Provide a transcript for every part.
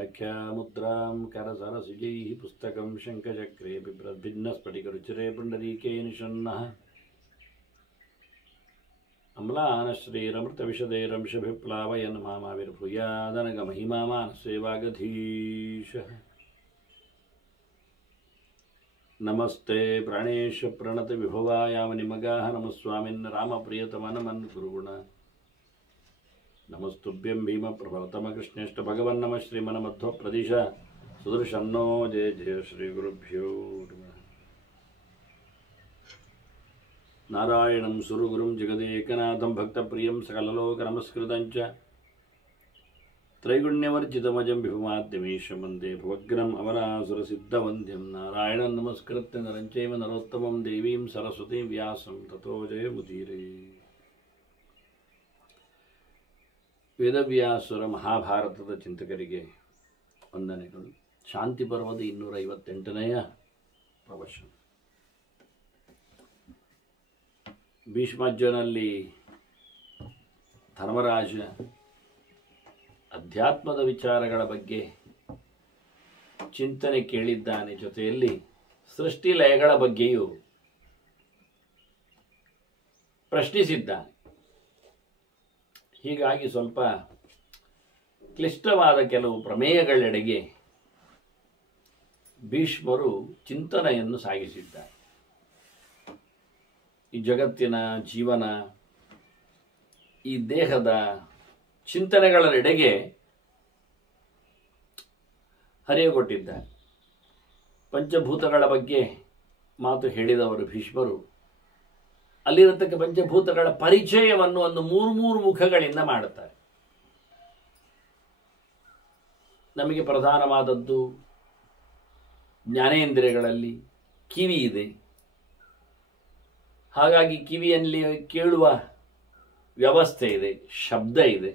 व्याख्यामुद्रां करसरसिजैः पुस्तकं शङ्खचक्रे बिभ्रद्भिन्नस्फटिकरुचिरे पुण्डरीके निषण्णः अम्लानश्रीरमृतविशदैरंशभिप्लावयन् मामाविर्भूयादनगमहिमा मानसे वागधीशः नमस्ते प्राणेश प्रणत विभवायामनिमगाः नमस्वामिन् रामप्रियतमनमन् गुरुगुण नमस्तुभ्यं भीमप्रभवतमकृष्णेष्ट भगवन्नम श्रीमन्मध्वप्रदिश सुदर्शन्नो जय जय श्रीगुरुभ्यो नमः नारायणं सुरगुरुं जगदेकनाथं भक्तप्रियं सकललोकनमस्कृतं च त्रैगुण्यवर्जितमजं विभुमाद्यमीशं वन्दे भवग्रम् अमरासुरसिद्धवन्द्यं नारायणं नमस्कृत्य नरं चैव नरोत्तमं देवीं सरस्वतीं व्यासं ततो जयमुदीरये ವೇದವ್ಯಾಸರ ಮಹಾಭಾರತದ ಚಿಂತಕರಿಗೆ ವಂದನೆಗಳು. ಶಾಂತಿ ಪರ್ವದ 258ನೆಯ ಪ್ರವಚನ. ಭೀಷ್ಮಾಜ್ಞನಲ್ಲಿ ಧರ್ಮರಾಜ ಅಧ್ಯಾತ್ಮದ ವಿಚಾರಗಳ ಬಗ್ಗೆ ಚಿಂತನೆ ಕೇಳಿದ್ದಾನೆ. ಜೊತೆಯಲ್ಲಿ ಸೃಷ್ಟಿ ಲಯಗಳ ಬಗ್ಗೆಯೂ ಪ್ರಶ್ನಿಸಿದ್ದಾನೆ. ಹೀಗಾಗಿ ಸ್ವಲ್ಪ ಕ್ಲಿಷ್ಟವಾದ ಕೆಲವು ಪ್ರಮೇಯಗಳೆಡೆಗೆ ಭೀಷ್ಮರು ಚಿಂತನೆಯನ್ನು ಸಾಗಿಸಿದ್ದಾರೆ. ಈ ಜಗತ್ತಿನ ಜೀವನ, ಈ ದೇಹದ ಚಿಂತನೆಗಳೆಡೆಗೆ ಹರಿಯಗೊಟ್ಟಿದ್ದಾರೆ. ಪಂಚಭೂತಗಳ ಬಗ್ಗೆ ಮಾತು ಹೇಳಿದವರು ಭೀಷ್ಮರು ಅಲ್ಲಿರತಕ್ಕ ಪಂಚಭೂತಗಳ ಪರಿಚಯವನ್ನು ಒಂದು ಮೂರು ಮುಖಗಳಿಂದ ಮಾಡುತ್ತಾರೆ. ನಮಗೆ ಪ್ರಧಾನವಾದದ್ದು ಜ್ಞಾನೇಂದ್ರಿಯಗಳಲ್ಲಿ ಕಿವಿ ಇದೆ. ಹಾಗಾಗಿ ಕಿವಿಯಲ್ಲಿ ಕೇಳುವ ವ್ಯವಸ್ಥೆ ಇದೆ, ಶಬ್ದ ಇದೆ.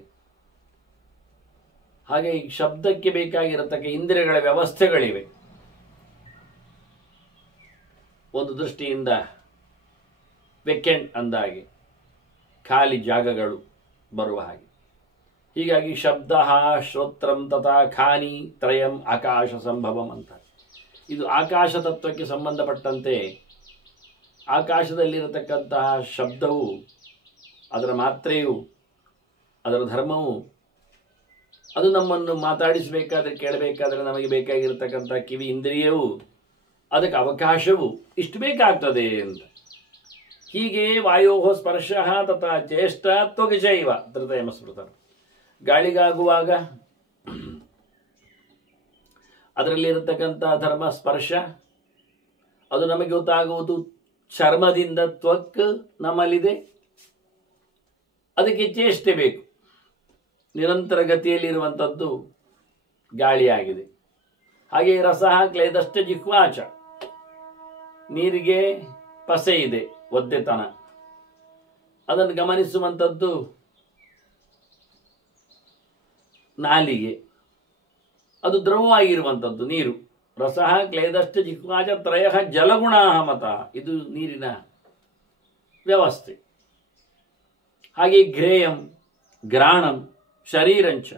ಹಾಗೆ ಈ ಶಬ್ದಕ್ಕೆ ಬೇಕಾಗಿರತಕ್ಕ ಇಂದ್ರಿಯಗಳ ವ್ಯವಸ್ಥೆಗಳಿವೆ. ಒಂದು ದೃಷ್ಟಿಯಿಂದ ವೆಕೆಂಟ್ ಅಂದಾಗೆ ಖಾಲಿ ಜಾಗಗಳು ಬರುವ ಹಾಗೆ. ಹೀಗಾಗಿ ಶಬ್ದ ಶ್ರೋತ್ರಂ ತಥಾ ಖಾನಿ ತ್ರಯಂ ಆಕಾಶ ಸಂಭವಂ ಅಂತ. ಇದು ಆಕಾಶ ತತ್ವಕ್ಕೆ ಸಂಬಂಧಪಟ್ಟಂತೆ ಆಕಾಶದಲ್ಲಿರತಕ್ಕಂತಹ ಶಬ್ದವು, ಅದರ ಮಾತ್ರೆಯು, ಅದರ ಧರ್ಮವು, ಅದು ನಮ್ಮನ್ನು ಮಾತಾಡಿಸಬೇಕಾದ್ರೆ, ಕೇಳಬೇಕಾದ್ರೆ ನಮಗೆ ಬೇಕಾಗಿರತಕ್ಕಂಥ ಕಿವಿ ಇಂದ್ರಿಯವು, ಅದಕ್ಕೆ ಅವಕಾಶವು ಇಷ್ಟು ಬೇಕಾಗ್ತದೆ ಅಂತ. ಹೀಗೆ ವಾಯೋ ಸ್ಪರ್ಶ ತಥಾ ಚೇಷ್ಟ ತ್ವಗಜೈವ ಧೃತಯಮ ಸ್ಮೃತ. ಗಾಳಿಗಾಗುವಾಗ ಅದರಲ್ಲಿರತಕ್ಕಂಥ ಧರ್ಮ ಸ್ಪರ್ಶ, ಅದು ನಮಗೆ ಗೊತ್ತಾಗುವುದು ಚರ್ಮದಿಂದ. ತ್ವಕ್ ನಮ್ಮಲ್ಲಿದೆ, ಅದಕ್ಕೆ ಚೇಷ್ಟೆ ಬೇಕು. ನಿರಂತರ ಗತಿಯಲ್ಲಿರುವಂಥದ್ದು ಗಾಳಿಯಾಗಿದೆ. ಹಾಗೆ ರಸ ಕ್ಲೇದಷ್ಟ ಜಿಹ್ವಾಚ, ನೀರಿಗೆ ಪಸೆ ಇದೆ, ಒದ್ದೆತನ, ಅದನ್ನು ಗಮನಿಸುವಂಥದ್ದು ನಾಲಿಗೆ, ಅದು ದ್ರವವಾಗಿರುವಂಥದ್ದು ನೀರು. ರಸ ಕ್ಲೇದಷ್ಟ ಜಿಹ್ವಾಚ ತ್ರಯ ಜಲಗುಣ ಮತ, ಇದು ನೀರಿನ ವ್ಯವಸ್ಥೆ. ಹಾಗೆ ಘ್ರೇಯಂ ಗ್ರಾಣಂ ಶರೀರಂಚ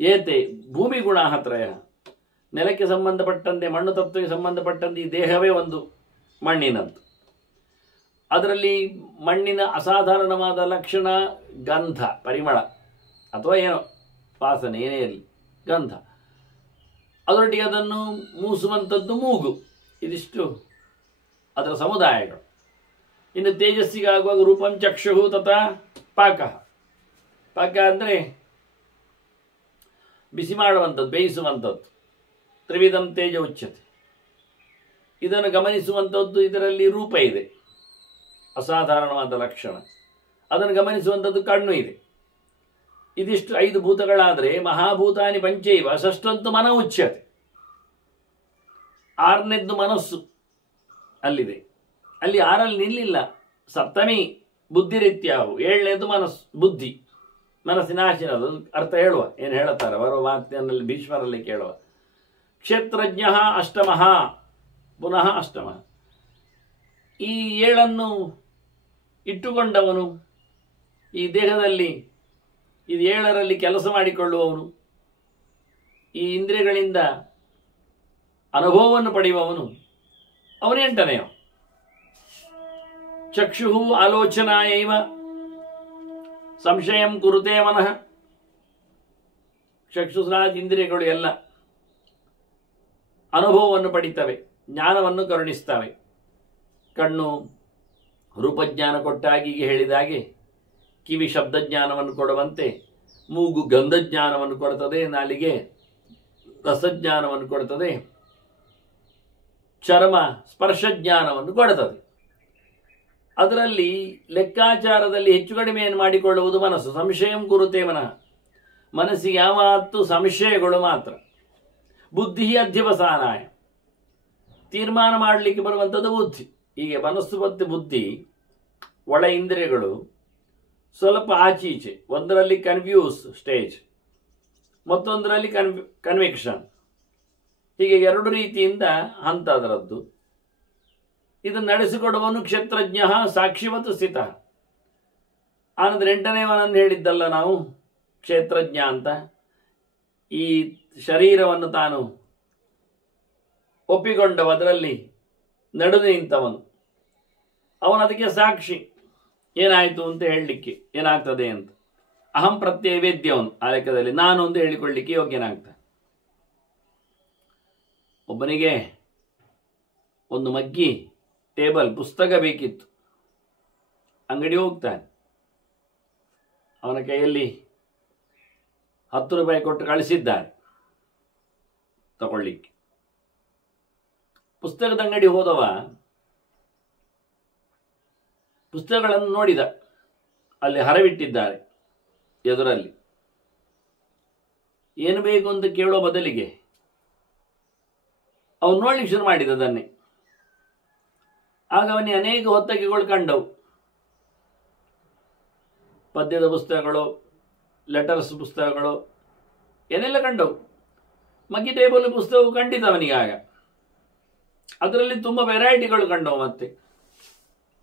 ಏತೆ ಭೂಮಿಗುಣ ತ್ರಯ, ನೆಲಕ್ಕೆ ಸಂಬಂಧಪಟ್ಟಂತೆ, ಮಣ್ಣು ತತ್ವಕ್ಕೆ ಸಂಬಂಧಪಟ್ಟಂತೆ ಈ ದೇಹವೇ ಒಂದು ಮಣ್ಣಿನದ್ದು. ಅದರಲ್ಲಿ ಮಣ್ಣಿನ ಅಸಾಧಾರಣವಾದ ಲಕ್ಷಣ ಗಂಧ, ಪರಿಮಳ, ಅಥವಾ ಏನೋ ವಾಸನೆ, ಏನೇ ಇರಲಿ ಗಂಧ. ಅದರೊಟ್ಟಿಗೆ ಅದನ್ನು ಮೂಸುವಂಥದ್ದು ಮೂಗು. ಇದಿಷ್ಟು ಅದರ ಸಮುದಾಯಗಳು. ಇನ್ನು ತೇಜಸ್ಸಿಗಾಗುವಾಗ ರೂಪಂ ಚಕ್ಷು ತಥಾ ಪಾಕ. ಪಾಕ ಅಂದರೆ ಬಿಸಿ ಮಾಡುವಂಥದ್ದು, ಬೇಯಿಸುವಂಥದ್ದು. ತ್ರಿವಿಧಂ ತೇಜ ಉಚ್ಯತೆ. ಇದನ್ನು ಗಮನಿಸುವಂಥದ್ದು, ಇದರಲ್ಲಿ ರೂಪ ಇದೆ, ಅಸಾಧಾರಣವಾದ ಲಕ್ಷಣ. ಅದನ್ನು ಗಮನಿಸುವಂಥದ್ದು ಕಣ್ಣು ಇದೆ. ಇದಿಷ್ಟು 5 ಭೂತಗಳಾದರೆ ಮಹಾಭೂತಾನಿ ಪಂಚೈವ ಷಷ್ಠಂತು ಮನ ಉಚ್ಯತೆ. 6ನೇದ್ದು ಮನಸ್ಸು ಅಲ್ಲಿದೆ. ಅಲ್ಲಿ 6ರಲ್ಲಿ ನಿಲ್ಲಿಲ್ಲ. ಸಪ್ತಮಿ ಬುದ್ಧಿರೀತ್ಯಾವು, 7ನೇದು ಮನಸ್ಸು, ಬುದ್ಧಿ, ಮನಸ್ಸಿನ ಆಶೀನದು. ಅರ್ಥ ಹೇಳುವ, ಏನು ಹೇಳುತ್ತಾರೆ ಬರುವ ಮಾತಿನಲ್ಲಿ ಭೀಷ್ಮರಲ್ಲಿ ಕೇಳುವ. ಕ್ಷೇತ್ರಜ್ಞ ಅಷ್ಟಮಃ, ಪುನಃ ಅಷ್ಟಮಃ. ಈ 7ನ್ನು ಇಟ್ಟುಕೊಂಡವನು, ಈ ದೇಹದಲ್ಲಿ ಇದು 7ರಲ್ಲಿ ಕೆಲಸ ಮಾಡಿಕೊಳ್ಳುವವನು, ಈ ಇಂದ್ರಿಯಗಳಿಂದ ಅನುಭವವನ್ನು ಪಡೆಯುವವನು ಅವನೆಂಟನೆಯ. ಚಕ್ಷು ಆಲೋಚನಾಯೈವ ಸಂಶಯಂ ಕುರುತೆ ಮನಃ. ಚಕ್ಷುಸ್ರಾದಿ ಇಂದ್ರಿಯಗಳು ಎಲ್ಲ ಅನುಭವವನ್ನು ಪಡಿತವೆ, ಜ್ಞಾನವನ್ನು ಕರುಣಿಸ್ತವೆ. ಕಣ್ಣು ರೂಪಜ್ಞಾನ ಕೊಟ್ಟಾಗಿ ಹೇಳಿದಾಗೆ, ಕಿವಿ ಶಬ್ದಜ್ಞಾನವನ್ನು ಕೊಡುವಂತೆ, ಮೂಗು ಗಂಧಜ್ಞಾನವನ್ನು ಕೊಡುತ್ತದೆ, ನಾಲಿಗೆ ರಸಜ್ಞಾನವನ್ನು ಕೊಡುತ್ತದೆ, ಚರ್ಮ ಸ್ಪರ್ಶಜ್ಞಾನವನ್ನು ಕೊಡುತ್ತದೆ. ಅದರಲ್ಲಿ ಲೆಕ್ಕಾಚಾರದಲ್ಲಿ ಹೆಚ್ಚು ಕಡಿಮೆಯನ್ನು ಮಾಡಿಕೊಳ್ಳುವುದು ಮನಸ್ಸು. ಸಂಶಯಂ ಕುರುತೆ ಮನಃ. ಮನಸ್ಸಿಗೆ ಯಾವತ್ತೂ ಸಂಶಯಗಳು ಮಾತ್ರ. ಬುದ್ಧಿ ಅಧ್ಯವಸಾನಾಯ. ತೀರ್ಮಾನ ಮಾಡಲಿಕ್ಕೆ ಬರುವಂಥದ್ದು ಬುದ್ಧಿ. ಹೀಗೆ ಮನಸ್ಸು ಮತ್ತು ಬುದ್ಧಿ, ಒಳ ಇಂದ್ರಿಯಗಳು ಸ್ವಲ್ಪ ಆಚೀಚೆ. ಒಂದರಲ್ಲಿ ಕನ್ಫ್ಯೂಸ್ ಸ್ಟೇಜ್, ಮತ್ತೊಂದರಲ್ಲಿ ಕನ್ವಿಕ್ಷನ್. ಹೀಗೆ ಎರಡು ರೀತಿಯಿಂದ ಹಂತ ಅದರದ್ದು. ಇದನ್ನು ನಡೆಸಿಕೊಡುವನು ಕ್ಷೇತ್ರಜ್ಞ ಸಾಕ್ಷಿವತ್ತು ಸ್ಥಿತ. ಆನಂತರ 8ನೇವನನ್ನು ಹೇಳಿದ್ದಲ್ಲ ನಾವು, ಕ್ಷೇತ್ರಜ್ಞ ಅಂತ. ಈ ಶರೀರವನ್ನು ತಾನು ಒಪ್ಪಿಕೊಂಡವ, ಅದರಲ್ಲಿ ನಡೆದು ನಿಂತವನು, ಅವನು ಅದಕ್ಕೆ ಸಾಕ್ಷಿ. ಏನಾಯಿತು ಅಂತ ಹೇಳಲಿಕ್ಕೆ, ಏನಾಗ್ತದೆ ಅಂತ. ಅಹಂ ಪ್ರತ್ಯಯ ವೇದ್ಯವನು. ಆ ಲೆಕ್ಕದಲ್ಲಿ ನಾನು ಅಂತ ಹೇಳಿಕೊಳ್ಳಿಕ್ಕೆ ಯೋಗ್ಯನಾಗ್ತಾನೆ. ಒಬ್ಬನಿಗೆ ಒಂದು ಮಗ್ಗಿ, ಟೇಬಲ್, ಪುಸ್ತಕ ಬೇಕಿತ್ತು. ಅಂಗಡಿ ಹೋಗ್ತಾನೆ. ಅವನ ಕೈಯಲ್ಲಿ 10 ರೂಪಾಯಿ ಕೊಟ್ಟು ಕಳಿಸಿದ್ದಾರೆ ತಗೊಳ್ಳಿಕ್ಕೆ. ಪುಸ್ತಕದ ಅಂಗಡಿ ಹೋದವ ಪುಸ್ತಕಗಳನ್ನು ನೋಡಿದ. ಅಲ್ಲಿ ಹರವಿಟ್ಟಿದ್ದಾರೆ ಎದುರಲ್ಲಿ. ಏನು ಬೇಕು ಅಂತ ಕೇಳೋ ಬದಲಿಗೆ ಅವನು ನೋಡ್ಲಿಕ್ಕೆ ಶುರು ಮಾಡಿದ ಅದನ್ನೇ. ಆಗ ಅವನಿಗೆ ಅನೇಕ ಹೊತ್ತಗೆಗಳು ಕಂಡವು. ಪದ್ಯದ ಪುಸ್ತಕಗಳು, ಲೆಟರ್ಸ್ ಪುಸ್ತಕಗಳು, ಏನೆಲ್ಲ ಕಂಡವು. ಮಗ್ಗಿ ಟೇಬಲ್ ಪುಸ್ತಕ ಕಂಡಿದ್ದ ಅವನಿಗೆ. ಆಗ ಅದರಲ್ಲಿ ತುಂಬ ವೆರೈಟಿಗಳು ಕಂಡವು. ಮತ್ತೆ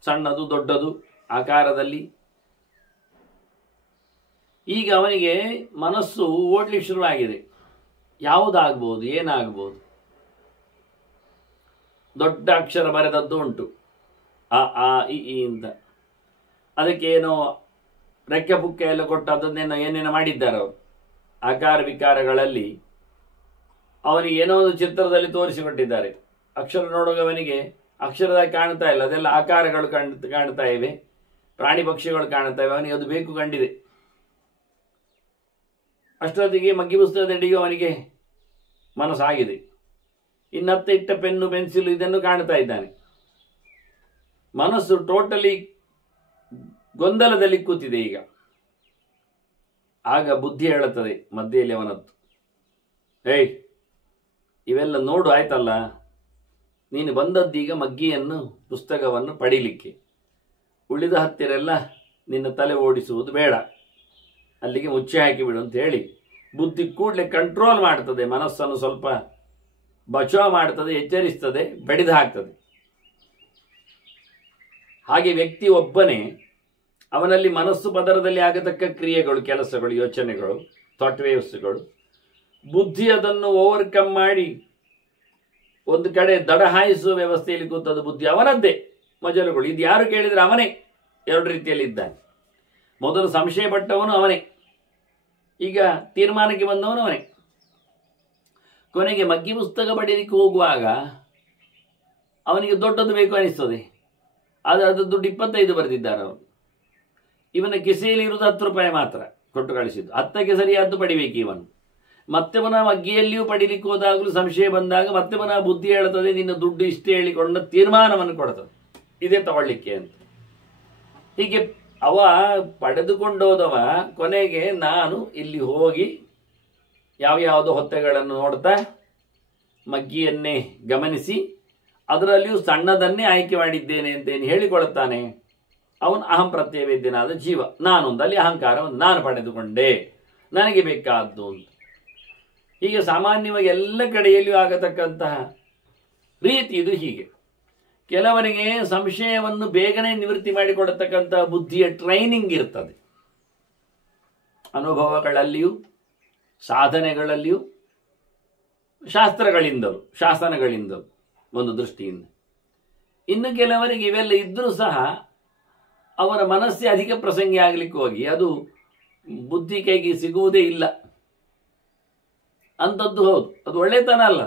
ಸಣ್ಣದು ದೊಡ್ಡದು ಆಕಾರದಲ್ಲಿ. ಈಗ ಅವನಿಗೆ ಮನಸ್ಸು ಓಡ್ಲಿಕ್ಕೆ ಶುರುವಾಗಿದೆ. ಯಾವುದಾಗ್ಬೋದು, ಏನಾಗ್ಬೋದು. ದೊಡ್ಡ ಅಕ್ಷರ ಬರೆದದ್ದು ಉಂಟು, ಆ ಆ ಇ ಅಂತ. ಅದಕ್ಕೆ ಏನೋ ರೆಕ್ಕೆ ಪುಕ್ಕೆ ಎಲ್ಲ ಕೊಟ್ಟು ಅದನ್ನೇನೋ ಏನೇನೋ ಮಾಡಿದ್ದಾರೆ ಅವರು. ಆಕಾರ ವಿಕಾರಗಳಲ್ಲಿ ಅವನಿಗೆ ಏನೋ ಒಂದು ಚಿತ್ರದಲ್ಲಿ ತೋರಿಸಿಕೊಟ್ಟಿದ್ದಾರೆ. ಅಕ್ಷರ ನೋಡುವಾಗ ಅವನಿಗೆ ಅಕ್ಷರದಾಗಿ ಕಾಣ್ತಾ ಇಲ್ಲ, ಅದೆಲ್ಲ ಆಕಾರಗಳು ಕಾಣ್ತಾ ಇವೆ, ಪ್ರಾಣಿ ಪಕ್ಷಿಗಳು ಕಾಣ್ತಾ ಇವೆ. ಅವನಿಗೆ ಅದು ಬೇಕು ಕಂಡಿದೆ. ಅಷ್ಟೊತ್ತಿಗೆ ಮಗ್ಗಿ ಪುಸ್ತಕದಡಿಗೆ ಅವನಿಗೆ ಮನಸ್ಸಾಗಿದೆ. ಇನ್ನತ್ತೆ ಇಟ್ಟ ಪೆನ್ನು, ಪೆನ್ಸಿಲ್ ಇದನ್ನು ಕಾಣ್ತಾ ಇದ್ದಾನೆ. ಮನಸ್ಸು ಟೋಟಲಿ ಗೊಂದಲದಲ್ಲಿ ಕೂತಿದೆ ಈಗ. ಆಗ ಬುದ್ಧಿ ಹೇಳುತ್ತದೆ ಮಧ್ಯೆಯಲ್ಲಿ ಅವನದ್ದು, ಏಯ್ ಇವೆಲ್ಲ ನೋಡು ಆಯ್ತಲ್ಲ, ನೀನು ಬಂದದ್ದೀಗ ಮಗ್ಗಿಯನ್ನು, ಪುಸ್ತಕವನ್ನು ಪಡೀಲಿಕ್ಕೆ. ಉಳಿದ ಹತ್ತಿರೆಲ್ಲ ನಿನ್ನ ತಲೆ ಓಡಿಸುವುದು ಬೇಡ, ಅಲ್ಲಿಗೆ ಮುಚ್ಚಿ ಹಾಕಿಬಿಡು ಅಂತ ಹೇಳಿ ಬುದ್ಧಿ ಕೂಡಲೇ ಕಂಟ್ರೋಲ್ ಮಾಡ್ತದೆ. ಮನಸ್ಸನ್ನು ಸ್ವಲ್ಪ ಬಚಾವ್ ಮಾಡ್ತದೆ, ಎಚ್ಚರಿಸ್ತದೆ, ಬಡಿದು ಹಾಕ್ತದೆ. ಹಾಗೆ ವ್ಯಕ್ತಿ ಒಬ್ಬನೇ ಅವನಲ್ಲಿ ಮನಸ್ಸು ಪದರದಲ್ಲಿ ಆಗತಕ್ಕ ಕ್ರಿಯೆಗಳು, ಕೆಲಸಗಳು, ಯೋಚನೆಗಳು, ಥಾಟ್ ವೇವ್ಸ್ಗಳು, ಬುದ್ಧಿ ಅದನ್ನು ಓವರ್ಕಮ್ ಮಾಡಿ ಒಂದು ಕಡೆ ದಡ ಹಾಯಿಸುವ ವ್ಯವಸ್ಥೆಯಲ್ಲಿ ಕೂತದ್ದು ಬುದ್ಧಿ. ಅವನದ್ದೇ ಮಜಲುಗಳು. ಇದು ಯಾರು ಕೇಳಿದರೆ ಅವನೇ ಎರಡು ರೀತಿಯಲ್ಲಿ ಇದ್ದಾನೆ. ಮೊದಲು ಸಂಶಯ ಪಟ್ಟವನು ಅವನೇ, ಈಗ ತೀರ್ಮಾನಕ್ಕೆ ಬಂದವನು ಅವನೇ. ಕೊನೆಗೆ ಮಗ್ಗಿ ಪುಸ್ತಕ ಪಡೆಯಲಿಕ್ಕೆ ಹೋಗುವಾಗ ಅವನಿಗೆ ದೊಡ್ಡದು ಬೇಕು ಅನಿಸ್ತದೆ. ಆದರೆ ಅದು ದುಡ್ಡು 25 ಬರೆದಿದ್ದಾರೆ ಅವರು. ಇವನ ಕಿಸೆಯಲ್ಲಿ ಇರುವುದು 10 ರೂಪಾಯಿ ಮಾತ್ರ ಕೊಟ್ಟು ಕಳಿಸಿದ್ದು. 10ಕ್ಕೆ ಸರಿಯಾದ್ದು ಪಡಿಬೇಕು ಇವನು. ಮತ್ತೆ ಪುನಃ ಮಗ್ಗಿಯಲ್ಲಿಯೂ ಪಡಿಲಿಕ್ಕೆ ಹೋದಾಗಲೂ ಸಂಶಯ ಬಂದಾಗ ಮತ್ತೆ ಪುನಃ ಬುದ್ಧಿ ಹೇಳ್ತದೆ, ನಿನ್ನ ದುಡ್ಡು ಇಷ್ಟೇ ಹೇಳಿಕೊಂಡ ತೀರ್ಮಾನವನ್ನು ಕೊಡ್ತದೆ, ಇದೇ ತಗೊಳ್ಳಿಕ್ಕೆ ಅಂತ. ಹೀಗೆ ಅವ ಪಡೆದುಕೊಂಡೋದವ ಕೊನೆಗೆ ನಾನು ಇಲ್ಲಿ ಹೋಗಿ ಯಾವ್ಯಾವುದೋ ಹೊತ್ತೆಗಳನ್ನು ನೋಡ್ತಾ ಮಗ್ಗಿಯನ್ನೇ ಗಮನಿಸಿ ಅದರಲ್ಲಿಯೂ ಸಣ್ಣದನ್ನೇ ಆಯ್ಕೆ ಮಾಡಿದ್ದೇನೆ ಅಂತೇನು ಹೇಳಿಕೊಳ್ಳುತ್ತಾನೆ. ಅವನು ಅಹಂ ಪ್ರತ್ಯವೇದ್ಯನಾದ ಜೀವ. ನಾನೊಂದಲ್ಲಿ ಅಹಂಕಾರವನ್ನು ನಾನು ಪಡೆದುಕೊಂಡೆ, ನನಗೆ ಬೇಕಾದ್ದು ಅಂತ. ಹೀಗೆ ಸಾಮಾನ್ಯವಾಗಿ ಎಲ್ಲ ಕಡೆಯಲ್ಲಿಯೂ ಆಗತಕ್ಕಂತಹ ರೀತಿ ಇದು. ಹೀಗೆ ಕೆಲವರಿಗೆ ಸಂಶಯವನ್ನು ಬೇಗನೆ ನಿವೃತ್ತಿ ಮಾಡಿಕೊಡತಕ್ಕಂತಹ ಬುದ್ಧಿಯ ಟ್ರೈನಿಂಗ್ ಇರ್ತದೆ. ಅನುಭವಗಳಲ್ಲಿಯೂ ಸಾಧನೆಗಳಲ್ಲಿಯೂ ಶಾಸ್ತ್ರಗಳಿಂದಲೂ ಶಾಸನಗಳಿಂದಲೂ ಒಂದು ದೃಷ್ಟಿಯಿಂದ. ಇನ್ನು ಕೆಲವರಿಗೆ ಇವೆಲ್ಲ ಇದ್ದರೂ ಸಹ ಅವರ ಮನಸ್ಸೇ ಅಧಿಕ ಪ್ರಸಂಗಿ ಆಗಲಿಕ್ಕೆ ಹೋಗಿ ಅದು ಬುದ್ಧಿ ಕೈಗೆ ಸಿಗುವುದೇ ಇಲ್ಲ ಅಂಥದ್ದು ಹೌದು, ಅದು ಒಳ್ಳೆತನ ಅಲ್ಲ.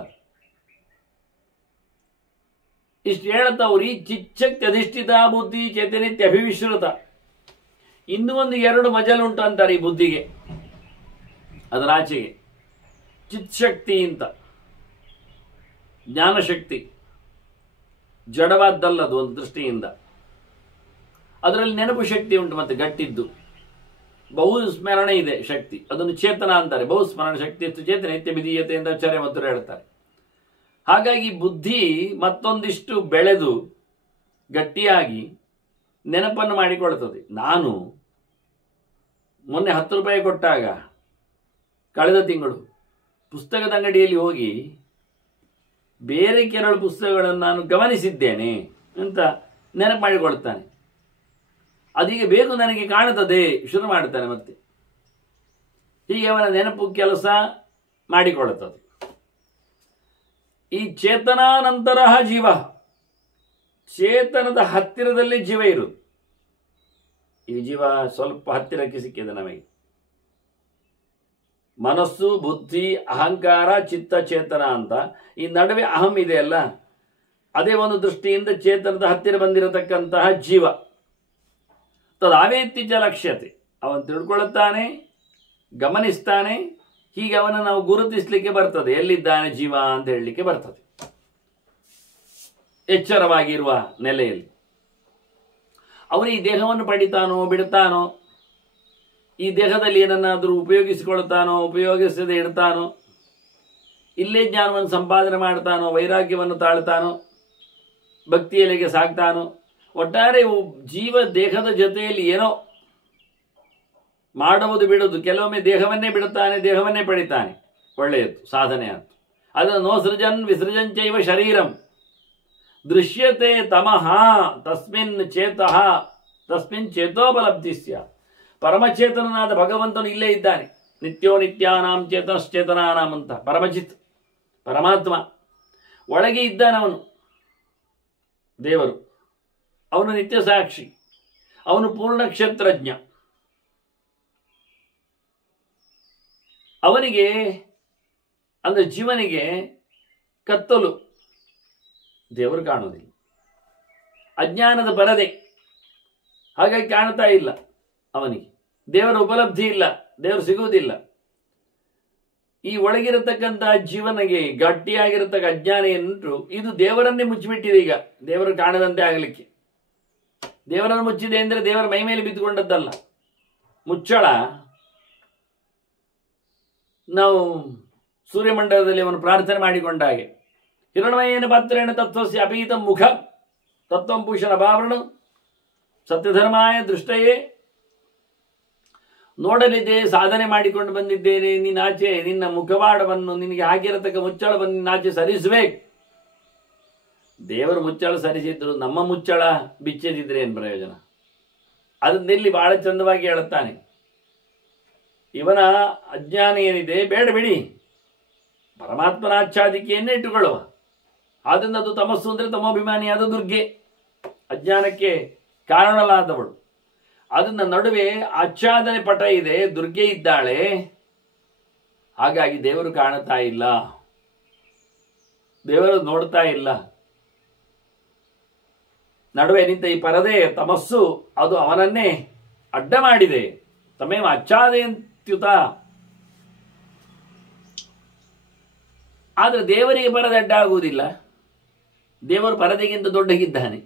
ಇಷ್ಟು ಹೇಳುತ್ತವ್ರು ಈ ಚಿಚ್ಚಕ್ತಿ ಅಧಿಷ್ಠಿತ ಬುದ್ಧಿ ಚೇತನಿತ್ಯ ಅಭಿವಿಶ್ರುತ. ಇನ್ನೂ ಒಂದು 2 ಮಜಲುಂಟು ಅಂತಾರೆ ಈ ಬುದ್ಧಿಗೆ. ಅದರ ಆಚೆಗೆ ಚಿತ್ಶಕ್ತಿ ಅಂತ, ಜ್ಞಾನಶಕ್ತಿ, ಜಡವಾದ್ದಲ್ಲದು ಒಂದು ದೃಷ್ಟಿಯಿಂದ. ಅದರಲ್ಲಿ ನೆನಪು ಶಕ್ತಿ ಉಂಟು, ಮತ್ತೆ ಗಟ್ಟಿದ್ದು ಬಹು ಸ್ಮರಣೆ ಇದೆ ಶಕ್ತಿ, ಅದನ್ನು ಚೇತನ ಅಂತಾರೆ. ಬಹು ಸ್ಮರಣ ಶಕ್ತಿ ಇತ್ತು ಚೇತನ ನಿತ್ಯ ವಿಧೀಯತೆ ಅಂತ ಆಚಾರ್ಯ ಮತ್ತು ಹೇಳ್ತಾರೆ. ಹಾಗಾಗಿ ಬುದ್ಧಿ ಮತ್ತೊಂದಿಷ್ಟು ಬೆಳೆದು ಗಟ್ಟಿಯಾಗಿ ನೆನಪನ್ನು ಮಾಡಿಕೊಳ್ತದೆ. ನಾನು ಮೊನ್ನೆ 10 ರೂಪಾಯಿ ಕೊಟ್ಟಾಗ ಕಳೆದ ತಿಂಗಳು ಪುಸ್ತಕದ ಅಂಗಡಿಯಲ್ಲಿ ಹೋಗಿ ಬೇರೆ ಕೆಲವು ಪುಸ್ತಕಗಳನ್ನು ನಾನು ಗಮನಿಸಿದ್ದೇನೆ ಅಂತ ನೆನಪು ಮಾಡಿಕೊಳ್ತಾನೆ. ಅದೀಗ ಬೇಕು ನನಗೆ ಕಾಣುತ್ತದೆ ಶುರು ಮಾಡ್ತಾನೆ. ಮತ್ತೆ ಹೀಗೆ ಅವನ ನೆನಪು ಕೆಲಸ ಮಾಡಿಕೊಳ್ಳುತ್ತದೆ. ಈ ಚೇತನಾನಂತರ ಜೀವ, ಚೇತನದ ಹತ್ತಿರದಲ್ಲಿ ಜೀವ ಇರುವುದು. ಈ ಜೀವ ಸ್ವಲ್ಪ ಹತ್ತಿರಕ್ಕೆ ಸಿಕ್ಕಿದೆ ನಮಗೆ. ಮನಸ್ಸು, ಬುದ್ಧಿ, ಅಹಂಕಾರ, ಚಿತ್ತ, ಚೇತನ ಅಂತ ಈ ನಡುವೆ ಅಹಂ ಇದೆಯಲ್ಲ, ಅದೇ ಒಂದು ದೃಷ್ಟಿಯಿಂದ ಚೇತನದ ಹತ್ತಿರ ಬಂದಿರತಕ್ಕಂತಹ ಜೀವ. ತದಾವೇತ್ತಿ ಚ ಲಕ್ಷ್ಯತೆ, ಅವನು ತಿಳ್ಕೊಳ್ಳುತ್ತಾನೆ, ಗಮನಿಸ್ತಾನೆ. ಹೀಗೆ ಅವನ ನಾವು ಗುರುತಿಸಲಿಕ್ಕೆ ಬರ್ತದೆ, ಎಲ್ಲಿದ್ದಾನೆ ಜೀವ ಅಂತ ಹೇಳಲಿಕ್ಕೆ ಬರ್ತದೆ ಎಚ್ಚರವಾಗಿರುವ ನೆಲೆಯಲ್ಲಿ. ಅವನು ಈ ದೇಹವನ್ನು ಪಡಿತಾನೋ ಬಿಡ್ತಾನೋ, ಈ ದೇಹದಲ್ಲಿ ಏನನ್ನಾದರೂ ಉಪಯೋಗಿಸಿಕೊಳ್ತಾನೋ ಉಪಯೋಗಿಸದೆ ಇಡ್ತಾನೋ, ಇಲ್ಲೇ ಜ್ಞಾನವನ್ನು ಸಂಪಾದನೆ ಮಾಡ್ತಾನೋ, ವೈರಾಗ್ಯವನ್ನು ತಾಳ್ತಾನೋ, ಭಕ್ತಿಯಲ್ಲಿಗೆ ಸಾಕ್ತಾನೋ, ಒಟ್ಟಾರೆ ಜೀವ ದೇಹದ ಜೊತೆಯಲ್ಲಿ ಏನೋ ಮಾಡುವುದು ಬಿಡುವುದು. ಕೆಲವೊಮ್ಮೆ ದೇಹವನ್ನೇ ಬಿಡುತ್ತಾನೆ, ದೇಹವನ್ನೇ ಪಡಿತಾನೆ, ಒಳ್ಳೆಯದು, ಸಾಧನೆ ಆಯ್ತು. ಅದನ್ನು ನೋ ಸೃಜನ್ ವಿಸೃಜಂಚೈವ ಶರೀರಂ ದೃಶ್ಯತೆ ತಮಃ ತಸ್ಮಿನ್ ಚೇತಃ ತಸ್ಮಿನ್ ಚೇತೋಪಲಬ್ಧಿಸ್ಯ. ಪರಮಚೇತನನಾದ ಭಗವಂತನು ಇಲ್ಲೇ ಇದ್ದಾನೆ. ನಿತ್ಯೋ ನಿತ್ಯಾನಾಂ ಚೇತನಶ್ಚೇತನಾನಾಂ ಅಂತ ಪರಮಚಿತ್ ಪರಮಾತ್ಮ ಒಳಗೆ ಇದ್ದಾನವನು. ದೇವರು ಅವನು ನಿತ್ಯ ಸಾಕ್ಷಿ, ಅವನು ಪೂರ್ಣ ಕ್ಷೇತ್ರಜ್ಞ. ಅವನಿಗೆ ಅಂದರೆ ಜೀವನಿಗೆ ಕತ್ತಲು, ದೇವರು ಕಾಣುವುದಿಲ್ಲ. ಅಜ್ಞಾನದ ಪರದೆ, ಹಾಗಾಗಿ ಕಾಣ್ತಾ ಇಲ್ಲ ಅವನಿಗೆ. ದೇವರ ಉಪಲಬ್ಧಿ ಇಲ್ಲ, ದೇವರು ಸಿಗುವುದಿಲ್ಲ. ಈ ಒಳಗಿರತಕ್ಕಂತಹ ಜೀವನಿಗೆ ಗಟ್ಟಿಯಾಗಿರತಕ್ಕ ಅಜ್ಞಾನ ಏನುಂಟು, ಇದು ದೇವರನ್ನೇ ಮುಚ್ಚಿಬಿಟ್ಟಿದೆ. ಈಗ ದೇವರು ಕಾಣದಂತೆ ಆಗಲಿಕ್ಕೆ ದೇವರನ್ನು ಮುಚ್ಚಿದೆ ಅಂದರೆ ದೇವರ ಮೈ ಮೇಲೆ ಬಿದ್ದುಕೊಂಡದ್ದಲ್ಲ. ಮುಚ್ಚಳ ನಾವು ಸೂರ್ಯಮಂಡಲದಲ್ಲಿ ಅವನು ಪ್ರಾರ್ಥನೆ ಮಾಡಿಕೊಂಡ ಹಾಗೆ, ಹಿರಣ್ಮಯೇನ ಪಾತ್ರೇಣ ತತ್ವಸ್ಯ ಅಪೀತ ಮುಖ ತತ್ವಂ ಭೂಷಣ ಭಾವರಣ ಸತ್ಯಧರ್ಮಾಯ ದೃಷ್ಟಯೇ. ನೋಡಲಿದ್ದೆ, ಸಾಧನೆ ಮಾಡಿಕೊಂಡು ಬಂದಿದ್ದೇನೆ, ನೀನಾಚೆ ನಿನ್ನ ಮುಖವಾಡವನ್ನು, ನಿನಗೆ ಹಾಕಿರತಕ್ಕ ಮುಚ್ಚಳವನ್ನು ನೀನಾಚೆ ಸರಿಸಬೇಕು. ದೇವರು ಮುಚ್ಚಳ ಸರಿಸಿದ್ರು, ನಮ್ಮ ಮುಚ್ಚಳ ಬಿಚ್ಚದಿದ್ರೆ ಏನು ಪ್ರಯೋಜನ? ಅದನ್ನೆಲ್ಲಿ ಬಹಳ ಚಂದವಾಗಿ ಹೇಳುತ್ತಾನೆ. ಇವನ ಅಜ್ಞಾನ ಏನಿದೆ ಬೇಡ ಬಿಡಿ, ಪರಮಾತ್ಮನ ಆಚ್ಛಾದಿಕೆಯನ್ನೇ ಇಟ್ಟುಕೊಳ್ಳುವ. ಆದ್ದರಿಂದ ಅದು ತಮಸ್ಸು ಅಂದರೆ ತಮೋಭಿಮಾನಿಯಾದ ದುರ್ಗೆ, ಅಜ್ಞಾನಕ್ಕೆ ಕಾರಣಲಾದವಳು. ಅದನ್ನ ನಡುವೆ ಆಚ್ಛಾದನೆ ಪಟ ಇದೆ, ದುರ್ಗೆ ಇದ್ದಾಳೆ. ಹಾಗಾಗಿ ದೇವರು ಕಾಣುತ್ತಾ ಇಲ್ಲ, ದೇವರು ನೋಡ್ತಾ ಇಲ್ಲ. ನಡುವೆ ನಿಂತ ಈ ಪರದೆ ತಮಸ್ಸು ಅದು ಅವನನ್ನೇ ಅಡ್ಡ ಮಾಡಿದೆ. ತಮೇವ ಆಚ್ಛಾದಯಂತ್ಯುತ. ಆದರೆ ದೇವರಿಗೆ ಪರದೆ ಅಡ್ಡ ಆಗುವುದಿಲ್ಲ. ದೇವರು ಪರದೆಗಿಂತ ದೊಡ್ಡಗಿದ್ದಾನೆ.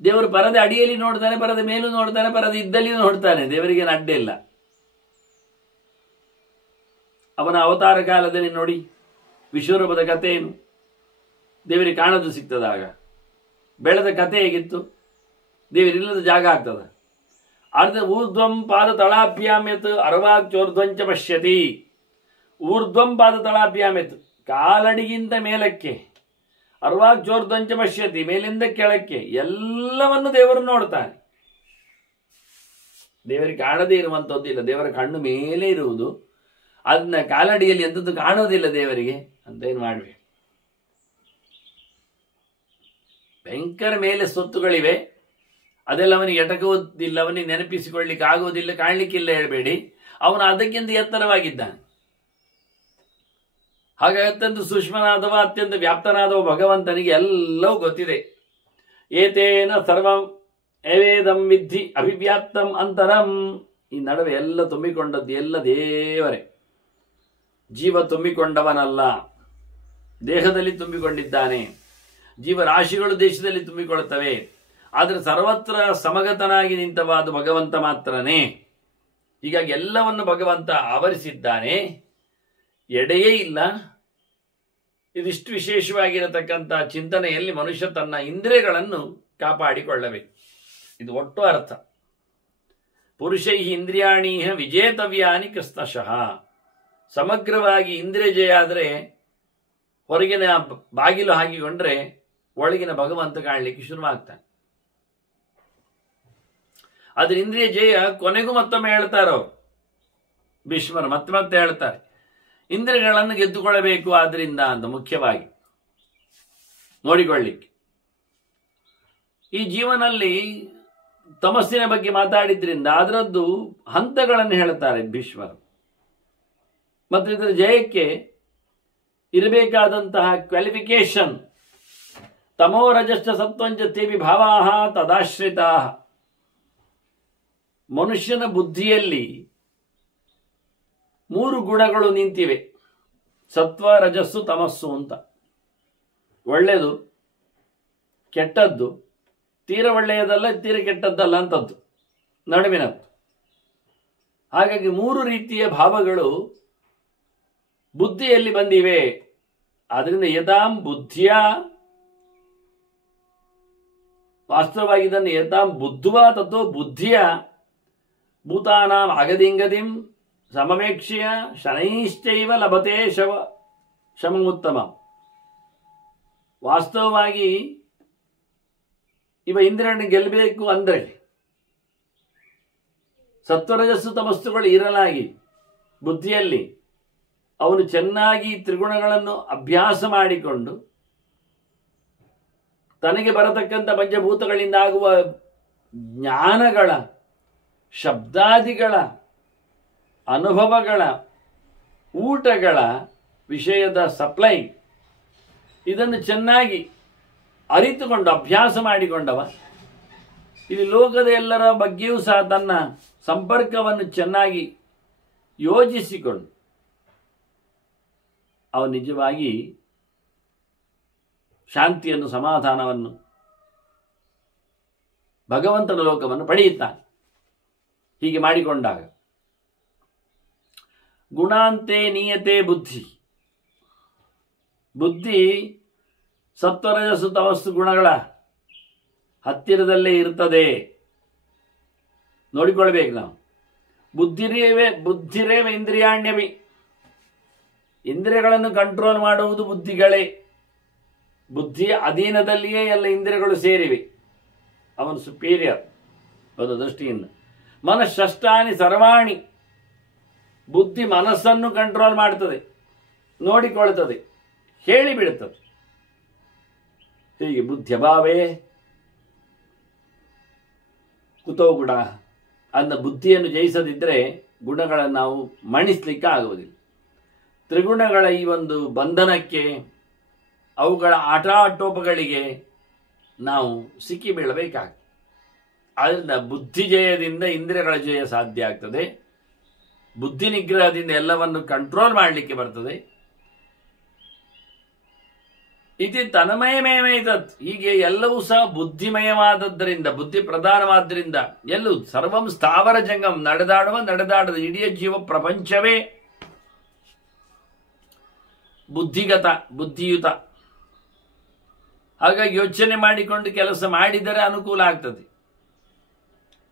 ದೇವರು ಪರದೆ ಅಡಿಯಲ್ಲಿ ನೋಡ್ತಾನೆ, ಪರದೆ ಮೇಲೂ ನೋಡ್ತಾನೆ, ಪರದೆ ಇದ್ದಲ್ಲಿಯೂ ನೋಡ್ತಾನೆ. ದೇವರಿಗೆ ಅಡ್ಡ ಇಲ್ಲ. ಅವನ ಅವತಾರ ಕಾಲದಲ್ಲಿ ನೋಡಿ ವಿಶ್ವರೂಪದ ಕಥೆ ಏನು, ದೇವರಿಗೆ ಕಾಣೋದು ಸಿಗ್ತದಾಗ. ಬೆಳೆದ ಕಥೆ ಹೇಗಿತ್ತು, ದೇವರಿಲ್ಲದ ಜಾಗ ಆಗ್ತದ. ಅರ್ಧ ಊರ್ಧ್ವಂ ಪಾದ ತಳಾಭ್ಯಾಮ್ಯತ್ ಅರ್ವಾಕ್ ಚೋರ್ಧ್ವಂಚ ಪಶ್ಯತಿ. ಊರ್ಧ್ವಂ ಪಾದ ತಳಾಭ್ಯಾಮ್ಯತ್, ಕಾಲಡಿಗಿಂತ ಮೇಲಕ್ಕೆ, ಅರ್ವಾಕ್ ಚೋರ್ಧ್ವಂಚ ಪಶ್ಯತಿ, ಮೇಲಿಂದ ಕೆಳಕ್ಕೆ ಎಲ್ಲವನ್ನು ದೇವರು ನೋಡ್ತಾನೆ. ದೇವರಿಗೆ ಕಾಣದೇ ಇರುವಂಥದ್ದು ಇಲ್ಲ. ದೇವರ ಕಣ್ಣು ಮೇಲೆ ಇರುವುದು. ಅದನ್ನ ಕಾಲಡಿಯಲ್ಲಿ ಎಂಥದ್ದು ಕಾಣೋದಿಲ್ಲ ದೇವರಿಗೆ ಅಂತ ಏನು ಮಾಡ್ಬೇಕು. ಭಯಂಕರ ಮೇಲೆ ಸ್ವತ್ತುಗಳಿವೆ, ಅದೆಲ್ಲ ಅವನಿಗೆ ಎಟಕುವುದಿಲ್ಲ, ಅವನಿಗೆ ನೆನಪಿಸಿಕೊಳ್ಳಿಕ್ಕೆ ಆಗುವುದಿಲ್ಲ, ಕಾಣಲಿಕ್ಕಿಲ್ಲ ಹೇಳಬೇಡಿ. ಅವನು ಅದಕ್ಕಿಂತ ಎತ್ತರವಾಗಿದ್ದಾನೆ. ಹಾಗೆ ಅತ್ಯಂತ ಸೂಕ್ಷ್ಮನಾದವ, ಅತ್ಯಂತ ವ್ಯಾಪ್ತನಾದವ ಭಗವಂತನಿಗೆ ಎಲ್ಲವೂ ಗೊತ್ತಿದೆ. ಏತೇನ ಸರ್ವಂ ಏವೇದಂ ವಿದ್ಧಿ ಅಭಿವ್ಯಾಪ್ತಂ ಅಂತರಂ. ಈ ನಡುವೆ ಎಲ್ಲ ತುಂಬಿಕೊಂಡದ್ದು ಎಲ್ಲ ದೇವರೇ. ಜೀವ ತುಂಬಿಕೊಂಡವನಲ್ಲ, ದೇಹದಲ್ಲಿ ತುಂಬಿಕೊಂಡಿದ್ದಾನೆ. ಜೀವರಾಶಿಗಳು ದೇಶದಲ್ಲಿ ತುಂಬಿಕೊಳ್ಳುತ್ತವೆ. ಆದರೆ ಸರ್ವತ್ರ ಸಮಗತನಾಗಿ ನಿಂತವಾದ ಭಗವಂತ ಮಾತ್ರನೇ. ಹೀಗಾಗಿ ಎಲ್ಲವನ್ನು ಭಗವಂತ ಆವರಿಸಿದ್ದಾನೆ, ಎಡೆಯೇ ಇಲ್ಲ. ಇದಿಷ್ಟು ವಿಶೇಷವಾಗಿರತಕ್ಕಂಥ ಚಿಂತನೆಯಲ್ಲಿ ಮನುಷ್ಯ ತನ್ನ ಇಂದ್ರಿಯಗಳನ್ನು ಕಾಪಾಡಿಕೊಳ್ಳಬೇಕು. ಇದು ಒಟ್ಟು ಅರ್ಥ. ಪುರುಷೈ ಇಂದ್ರಿಯಾಣೀಹ ವಿಜೇತವ್ಯಾನಿ ಕೃಷ್ಣಶಃ. ಸಮಗ್ರವಾಗಿ ಇಂದ್ರಿಯ ಜಯ ಆದರೆ ಹೊರಗಿನ ಬಾಗಿಲು ಹಾಕಿಕೊಂಡ್ರೆ ಒಳಗಿನ ಭಗವಂತ ಕಾಣಲಿಕ್ಕೆ ಶುರುವಾಗ್ತಾನೆ. ಆದ್ರೆ ಇಂದ್ರಿಯ ಜಯ ಕೊನೆಗೂ ಮತ್ತೊಮ್ಮೆ ಹೇಳ್ತಾರವ್ರು ಭೀಷ್ಮರು ಮತ್ತೆ ಹೇಳ್ತಾರೆ, ಇಂದ್ರಿಯಗಳನ್ನು ಗೆದ್ದುಕೊಳ್ಳಬೇಕು ಆದ್ರಿಂದ ಅಂತ ಮುಖ್ಯವಾಗಿ ನೋಡಿಕೊಳ್ಳಿಕ್ಕೆ. ಈ ಜೀವನಲ್ಲಿ ತಮಸ್ಸಿನ ಬಗ್ಗೆ ಮಾತಾಡಿದ್ರಿಂದ ಅದರದ್ದು ಹಂತಗಳನ್ನು ಹೇಳ್ತಾರೆ ಭೀಷ್ಮರು. ಮತ್ತು ಇದರ ಜಯಕ್ಕೆ ಇರಬೇಕಾದಂತಹ ಕ್ವಾಲಿಫಿಕೇಶನ್ ತಮೋ ರಜಶ್ಚ ಸತ್ವಂಚ ತೇವಿ ಭಾವಾಹ ತದಾಶ್ರಿತಾ. ಮನುಷ್ಯನ ಬುದ್ಧಿಯಲ್ಲಿ 3 ಗುಣಗಳು ನಿಂತಿವೆ, ಸತ್ವ ರಜಸ್ಸು ತಮಸ್ಸು ಅಂತ. ಒಳ್ಳೆಯದು, ಕೆಟ್ಟದ್ದು, ತೀರ ಒಳ್ಳೆಯದಲ್ಲ ತೀರ ಕೆಟ್ಟದ್ದಲ್ಲ ಅಂತದ್ದು, ನಡುವಿನದ್ದು. ಹಾಗಾಗಿ 3 ರೀತಿಯ ಭಾವಗಳು ಬುದ್ಧಿಯಲ್ಲಿ ಬಂದಿವೆ. ಆದ್ರಿಂದ ಯತಾಂ ಬುದ್ಧಿಯ, ವಾಸ್ತವವಾಗಿ ಇದನ್ನು ಯತಾಂ ಬುದ್ಧುವ ತಥೋ ಬುದ್ಧಿಯ ಭೂತಾನಾಂ ಅಗದಿಂಗದಿಂ ಸಮವೇಕ್ಷ್ಯ ಶನೈಶ್ಚೈವ ಲಭತೆ ಶಮುತ್ತಮ. ವಾಸ್ತವವಾಗಿ ಇವ ಇಂದ್ರಿಯನ್ನು ಗೆಲ್ಲಬೇಕು ಅಂದರೆ ಸತ್ವರಜಸ್ಸು ತಮಸ್ಸುಗಳು ಇರಲಾಗಿ ಬುದ್ಧಿಯಲ್ಲಿ ಅವನು ಚೆನ್ನಾಗಿ ತ್ರಿಗುಣಗಳನ್ನು ಅಭ್ಯಾಸ ಮಾಡಿಕೊಂಡು ತನಗೆ ಬರತಕ್ಕಂಥ ಪಂಚಭೂತಗಳಿಂದ ಆಗುವ ಜ್ಞಾನಗಳ, ಶಬ್ದಾದಿಗಳ, ಅನುಭವಗಳ, ಊಟಗಳ ವಿಷಯದ ಸಪ್ಲೈ ಇದನ್ನು ಚೆನ್ನಾಗಿ ಅರಿತುಕೊಂಡು ಅಭ್ಯಾಸ ಮಾಡಿಕೊಂಡವ ಇಲ್ಲಿ ಲೋಕದ ಎಲ್ಲರ ಬಗ್ಗೆಯೂ ಸಹ ತನ್ನ ಸಂಪರ್ಕವನ್ನು ಚೆನ್ನಾಗಿ ಯೋಜಿಸಿಕೊಂಡು ಅವನು ನಿಜವಾಗಿ ಶಾಂತಿಯನ್ನು, ಸಮಾಧಾನವನ್ನು, ಭಗವಂತನ ಲೋಕವನ್ನು ಪಡೆಯುತ್ತಾನೆ. ಹೀಗೆ ಮಾಡಿಕೊಂಡಾಗ ಗುಣಾಂತೆ ನೀಯತೆ ಬುದ್ಧಿ. ಬುದ್ಧಿ ಸತ್ವರಜಸ್ಸು ತಮಸ್ಸು ಗುಣಗಳ ಹತ್ತಿರದಲ್ಲೇ ಇರ್ತದೆ. ನೋಡಿಕೊಳ್ಬೇಕು ನಾವು. ಬುದ್ಧಿರೇವ ಇಂದ್ರಿಯಾಣ್ಯಮಿ. ಇಂದ್ರಿಯಗಳನ್ನು ಕಂಟ್ರೋಲ್ ಮಾಡುವುದು ಬುದ್ಧಿಗಳೇ. ಬುದ್ಧಿಯ ಅಧೀನದಲ್ಲಿಯೇ ಎಲ್ಲ ಇಂದ್ರಿಯಗಳು ಸೇರಿವೆ. ಅವನು ಸುಪೀರಿಯರ್ ಒಂದು ದೃಷ್ಟಿಯಿಂದ. ಮನಃಷ್ಟಾನಿ ಸರ್ವಾಣಿ. ಬುದ್ಧಿ ಮನಸ್ಸನ್ನು ಕಂಟ್ರೋಲ್ ಮಾಡ್ತದೆ, ನೋಡಿಕೊಳ್ತದೆ, ಹೇಳಿಬಿಡುತ್ತದೆ. ಹೀಗೆ ಬುದ್ಧ್ಯಭಾವೇ ಕುತೋ ಗುಣ. ಅಂದ ಬುದ್ಧಿಯನ್ನು ಜಯಿಸದಿದ್ದರೆ ಗುಣಗಳನ್ನು ನಾವು ಮಣಿಸ್ಲಿಕ್ಕೆ ಆಗುವುದಿಲ್ಲ. ತ್ರಿಗುಣಗಳ ಈ ಒಂದು ಬಂಧನಕ್ಕೆ, ಅವುಗಳ ಆಟಾಟೋಪಗಳಿಗೆ ನಾವು ಸಿಕ್ಕಿ ಬೀಳಬೇಕಾಗ್ತದೆ. ಆದ್ದರಿಂದ ಬುದ್ಧಿ ಜಯದಿಂದ ಇಂದ್ರಿಯಗಳ ಜಯ ಸಾಧ್ಯ ಆಗ್ತದೆ. ಬುದ್ಧಿ ನಿಗ್ರಹದಿಂದ ಎಲ್ಲವನ್ನು ಕಂಟ್ರೋಲ್ ಮಾಡಲಿಕ್ಕೆ ಬರ್ತದೆ. ಇದು ತನ್ಮಯಮೇತತ್. ಹೀಗೆ ಎಲ್ಲವೂ ಸಹ ಬುದ್ಧಿಮಯವಾದದ್ದರಿಂದ, ಬುದ್ಧಿ ಪ್ರಧಾನವಾದ್ದರಿಂದ ಎಲ್ಲವೂ ಸರ್ವಂ ಸ್ಥಾವರ ಜಂಗಮ್, ನಡೆದಾಡದ ಇಡೀ ಜೀವ ಪ್ರಪಂಚವೇ ಬುದ್ಧಿಗತ, ಬುದ್ಧಿಯುತ. ಹಾಗಾಗಿ ಯೋಚನೆ ಮಾಡಿಕೊಂಡು ಕೆಲಸ ಮಾಡಿದರೆ ಅನುಕೂಲ ಆಗ್ತದೆ.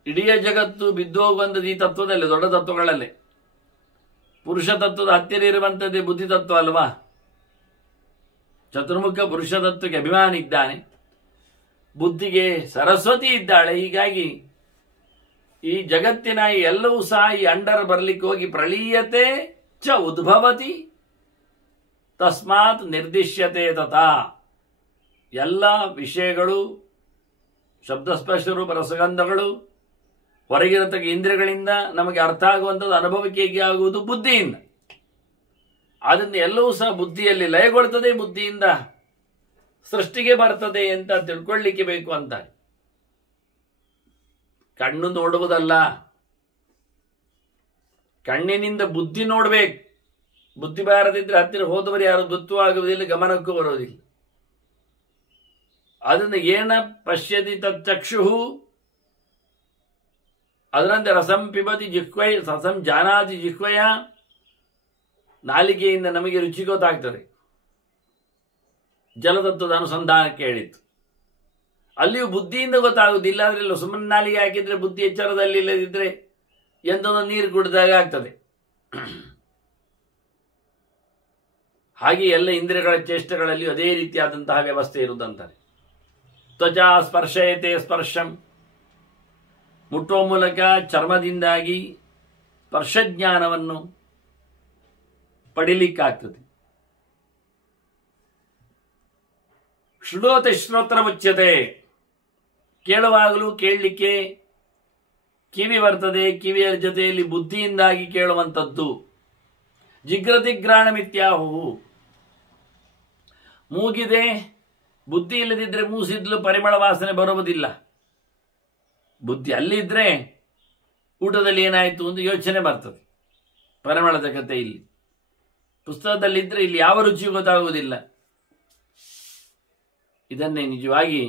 ಇಡೀ ಜಗತ್ತು ಬಿದ್ದು ಹೋಗುವಂಥದ್ದು ಈ ತತ್ವದಲ್ಲಿ, ದೊಡ್ಡ ತತ್ವಗಳಲ್ಲೇ. ಪುರುಷ ತತ್ವದ ಹತ್ತಿರ ಇರುವಂಥದ್ದೇ ಬುದ್ಧಿ ತತ್ವ ಅಲ್ವಾ. ಚತುರ್ಮುಖ ಪುರುಷ ತತ್ವಕ್ಕೆ ಅಭಿಮಾನಿ ಇದ್ದಾನೆ, ಬುದ್ಧಿಗೆ ಸರಸ್ವತಿ ಇದ್ದಾಳೆ. ಹೀಗಾಗಿ ಈ ಜಗತ್ತಿನ ಎಲ್ಲವೂ ಸಹ ಈ ಅಂಡರ್ ಬರಲಿಕ್ಕೆ ಹೋಗಿ ಪ್ರಳೀಯತೆ ಚ ಉದ್ಭವತಿ ತಸ್ಮಾತ್ ನಿರ್ದಿಶ್ಯತೆ ತಥಾ. ಎಲ್ಲ ವಿಷಯಗಳು, ಶಬ್ದಸ್ಪರ್ಶ ರೂಪ ರಸಗಂಧಗಳು ಹೊರಗಿರತಕ್ಕ ಇಂದ್ರಿಯಗಳಿಂದ ನಮಗೆ ಅರ್ಥ ಆಗುವಂಥದ್ದು ಅನುಭವಕ್ಕೆ ಆಗುವುದು ಬುದ್ಧಿಯಿಂದ. ಆದ್ದರಿಂದ ಎಲ್ಲವೂ ಸಹ ಬುದ್ಧಿಯಲ್ಲಿ ಲಯಗೊಳ್ತದೆ, ಬುದ್ಧಿಯಿಂದ ಸೃಷ್ಟಿಗೆ ಬರ್ತದೆ ಅಂತ ತಿಳ್ಕೊಳ್ಳಿಕ್ಕೆ ಬೇಕು ಅಂತ. ಕಣ್ಣು ನೋಡುವುದಲ್ಲ, ಕಣ್ಣಿನಿಂದ ಬುದ್ಧಿ ನೋಡ್ಬೇಕು. ಬುದ್ಧಿ ಬಾರದಿದ್ರೆ ಹತ್ತಿರ ಹೋದವರು ಯಾರು ಗೊತ್ತೂ ಆಗುವುದಿಲ್ಲ, ಗಮನಕ್ಕೂ ಬರೋದಿಲ್ಲ. ಅದನ್ನು ಏನ ಪಶ್ಯತಿ ತಚ್ಚಕ್ಷು, ಅದರಂತೆ ರಸಂ ಪಿಬತಿ ಜಿಹ್ವಯ, ರಸಂ ಜಾನಾತಿ ಜಿಹ್ವಯ, ನಾಲಿಗೆಯಿಂದ ನಮಗೆ ರುಚಿ ಗೊತ್ತಾಗ್ತದೆ. ಜಲತತ್ವದ ಅನುಸಂಧಾನಕ್ಕೆ ಹೇಳಿತ್ತು. ಅಲ್ಲಿಯೂ ಬುದ್ಧಿಯಿಂದ ಗೊತ್ತಾಗುವುದಿಲ್ಲ. ಅದರಲ್ಲ ಸುಮ್ಮನೆ ನಾಲಿಗೆ ಹಾಕಿದ್ರೆ ಬುದ್ಧಿ ಎಚ್ಚರದಲ್ಲಿ ಇಲ್ಲದಿದ್ರೆ ಎಂತೊಂದು ನೀರು ಕುಡಿದಾಗ ಆಗ್ತದೆ. ಹಾಗೆ ಎಲ್ಲ ಇಂದ್ರಿಯಗಳ ಚೇಷ್ಟೆಗಳಲ್ಲಿ ಅದೇ ರೀತಿಯಾದಂತಹ ವ್ಯವಸ್ಥೆ ಇರುವುದಂತಾರೆ. ತ್ವಚಾ ಸ್ಪರ್ಶಯತೆ ಸ್ಪರ್ಶಂ, ಮುಟ್ಟುವ ಮೂಲಕ ಚರ್ಮದಿಂದಾಗಿ ಸ್ಪರ್ಶಜ್ಞಾನವನ್ನು ಪಡಿಲಿಕ್ಕಾಗ್ತದೆ. ಶೃಣೋತೆ ಶ್ರೋತ್ರ ಮುಚ್ಯತೆ, ಕೇಳುವಾಗಲೂ ಕೇಳಲಿಕ್ಕೆ ಕಿವಿ ಬರ್ತದೆ, ಕಿವಿಯ ಜೊತೆಯಲ್ಲಿ ಬುದ್ಧಿಯಿಂದಾಗಿ ಕೇಳುವಂಥದ್ದು. ಜಿಗ್ರತಿಗ್ರಾಣ ಮಿತ್ಯಾಹು, ಮೂಗಿದೆ, ಬುದ್ಧಿ ಇಲ್ಲದಿದ್ದರೆ ಮೂಸಿದ್ಲು ಪರಿಮಳ ವಾಸನೆ ಬರುವುದಿಲ್ಲ. ಬುದ್ಧಿ ಅಲ್ಲಿದ್ದರೆ ಊಟದಲ್ಲಿ ಏನಾಯಿತು ಒಂದು ಯೋಚನೆ ಬರ್ತದೆ, ಪರಿಮಳದ ಕತೆ ಇಲ್ಲಿ. ಪುಸ್ತಕದಲ್ಲಿದ್ದರೆ ಇಲ್ಲಿ ಯಾವ ರುಚಿಯೂ ಗೊತ್ತಾಗುವುದಿಲ್ಲ. ಇದನ್ನೇ ನಿಜವಾಗಿ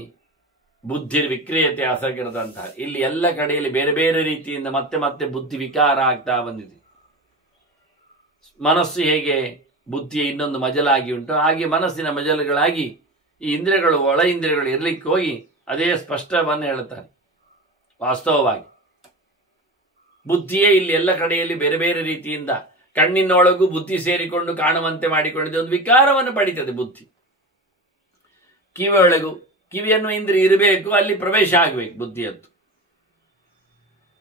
ಬುದ್ಧಿರ್ ವಿಕ್ರಿಯತೆ ಅಸಗಿರದಂತ. ಇಲ್ಲಿ ಎಲ್ಲ ಕಡೆಯಲ್ಲಿ ಬೇರೆ ಬೇರೆ ರೀತಿಯಿಂದ ಮತ್ತೆ ಮತ್ತೆ ಬುದ್ಧಿ ವಿಕಾರ ಆಗ್ತಾ ಬಂದಿದೆ. ಮನಸ್ಸು ಹೇಗೆ ಬುದ್ಧಿಯ ಇನ್ನೊಂದು ಮಜಲಾಗಿ ಉಂಟು, ಹಾಗೆ ಮನಸ್ಸಿನ ಮಜಲುಗಳಾಗಿ ಈ ಇಂದ್ರಿಯಗಳು, ಒಳ ಇಂದ್ರಿಯಗಳು ಇರಲಿಕ್ಕೆ ಹೋಗಿ ಅದೇ ಸ್ಪಷ್ಟವನ್ನು ಹೇಳುತ್ತಾರೆ. ವಾಸ್ತವವಾಗಿ ಬುದ್ಧಿಯೇ ಇಲ್ಲಿ ಎಲ್ಲ ಕಡೆಯಲ್ಲಿ ಬೇರೆ ಬೇರೆ ರೀತಿಯಿಂದ ಕಣ್ಣಿನೊಳಗೂ ಬುದ್ಧಿ ಸೇರಿಕೊಂಡು ಕಾಣುವಂತೆ ಮಾಡಿಕೊಂಡಿದೆ, ಒಂದು ವಿಕಾರವನ್ನು ಪಡೀತದೆ ಬುದ್ಧಿ. ಕಿವಿಯೊಳಗೂ, ಕಿವಿಯನ್ನು ಇಂದ್ರಿಯ ಇರಬೇಕು, ಅಲ್ಲಿ ಪ್ರವೇಶ ಆಗಬೇಕು ಬುದ್ಧಿಯದ್ದು.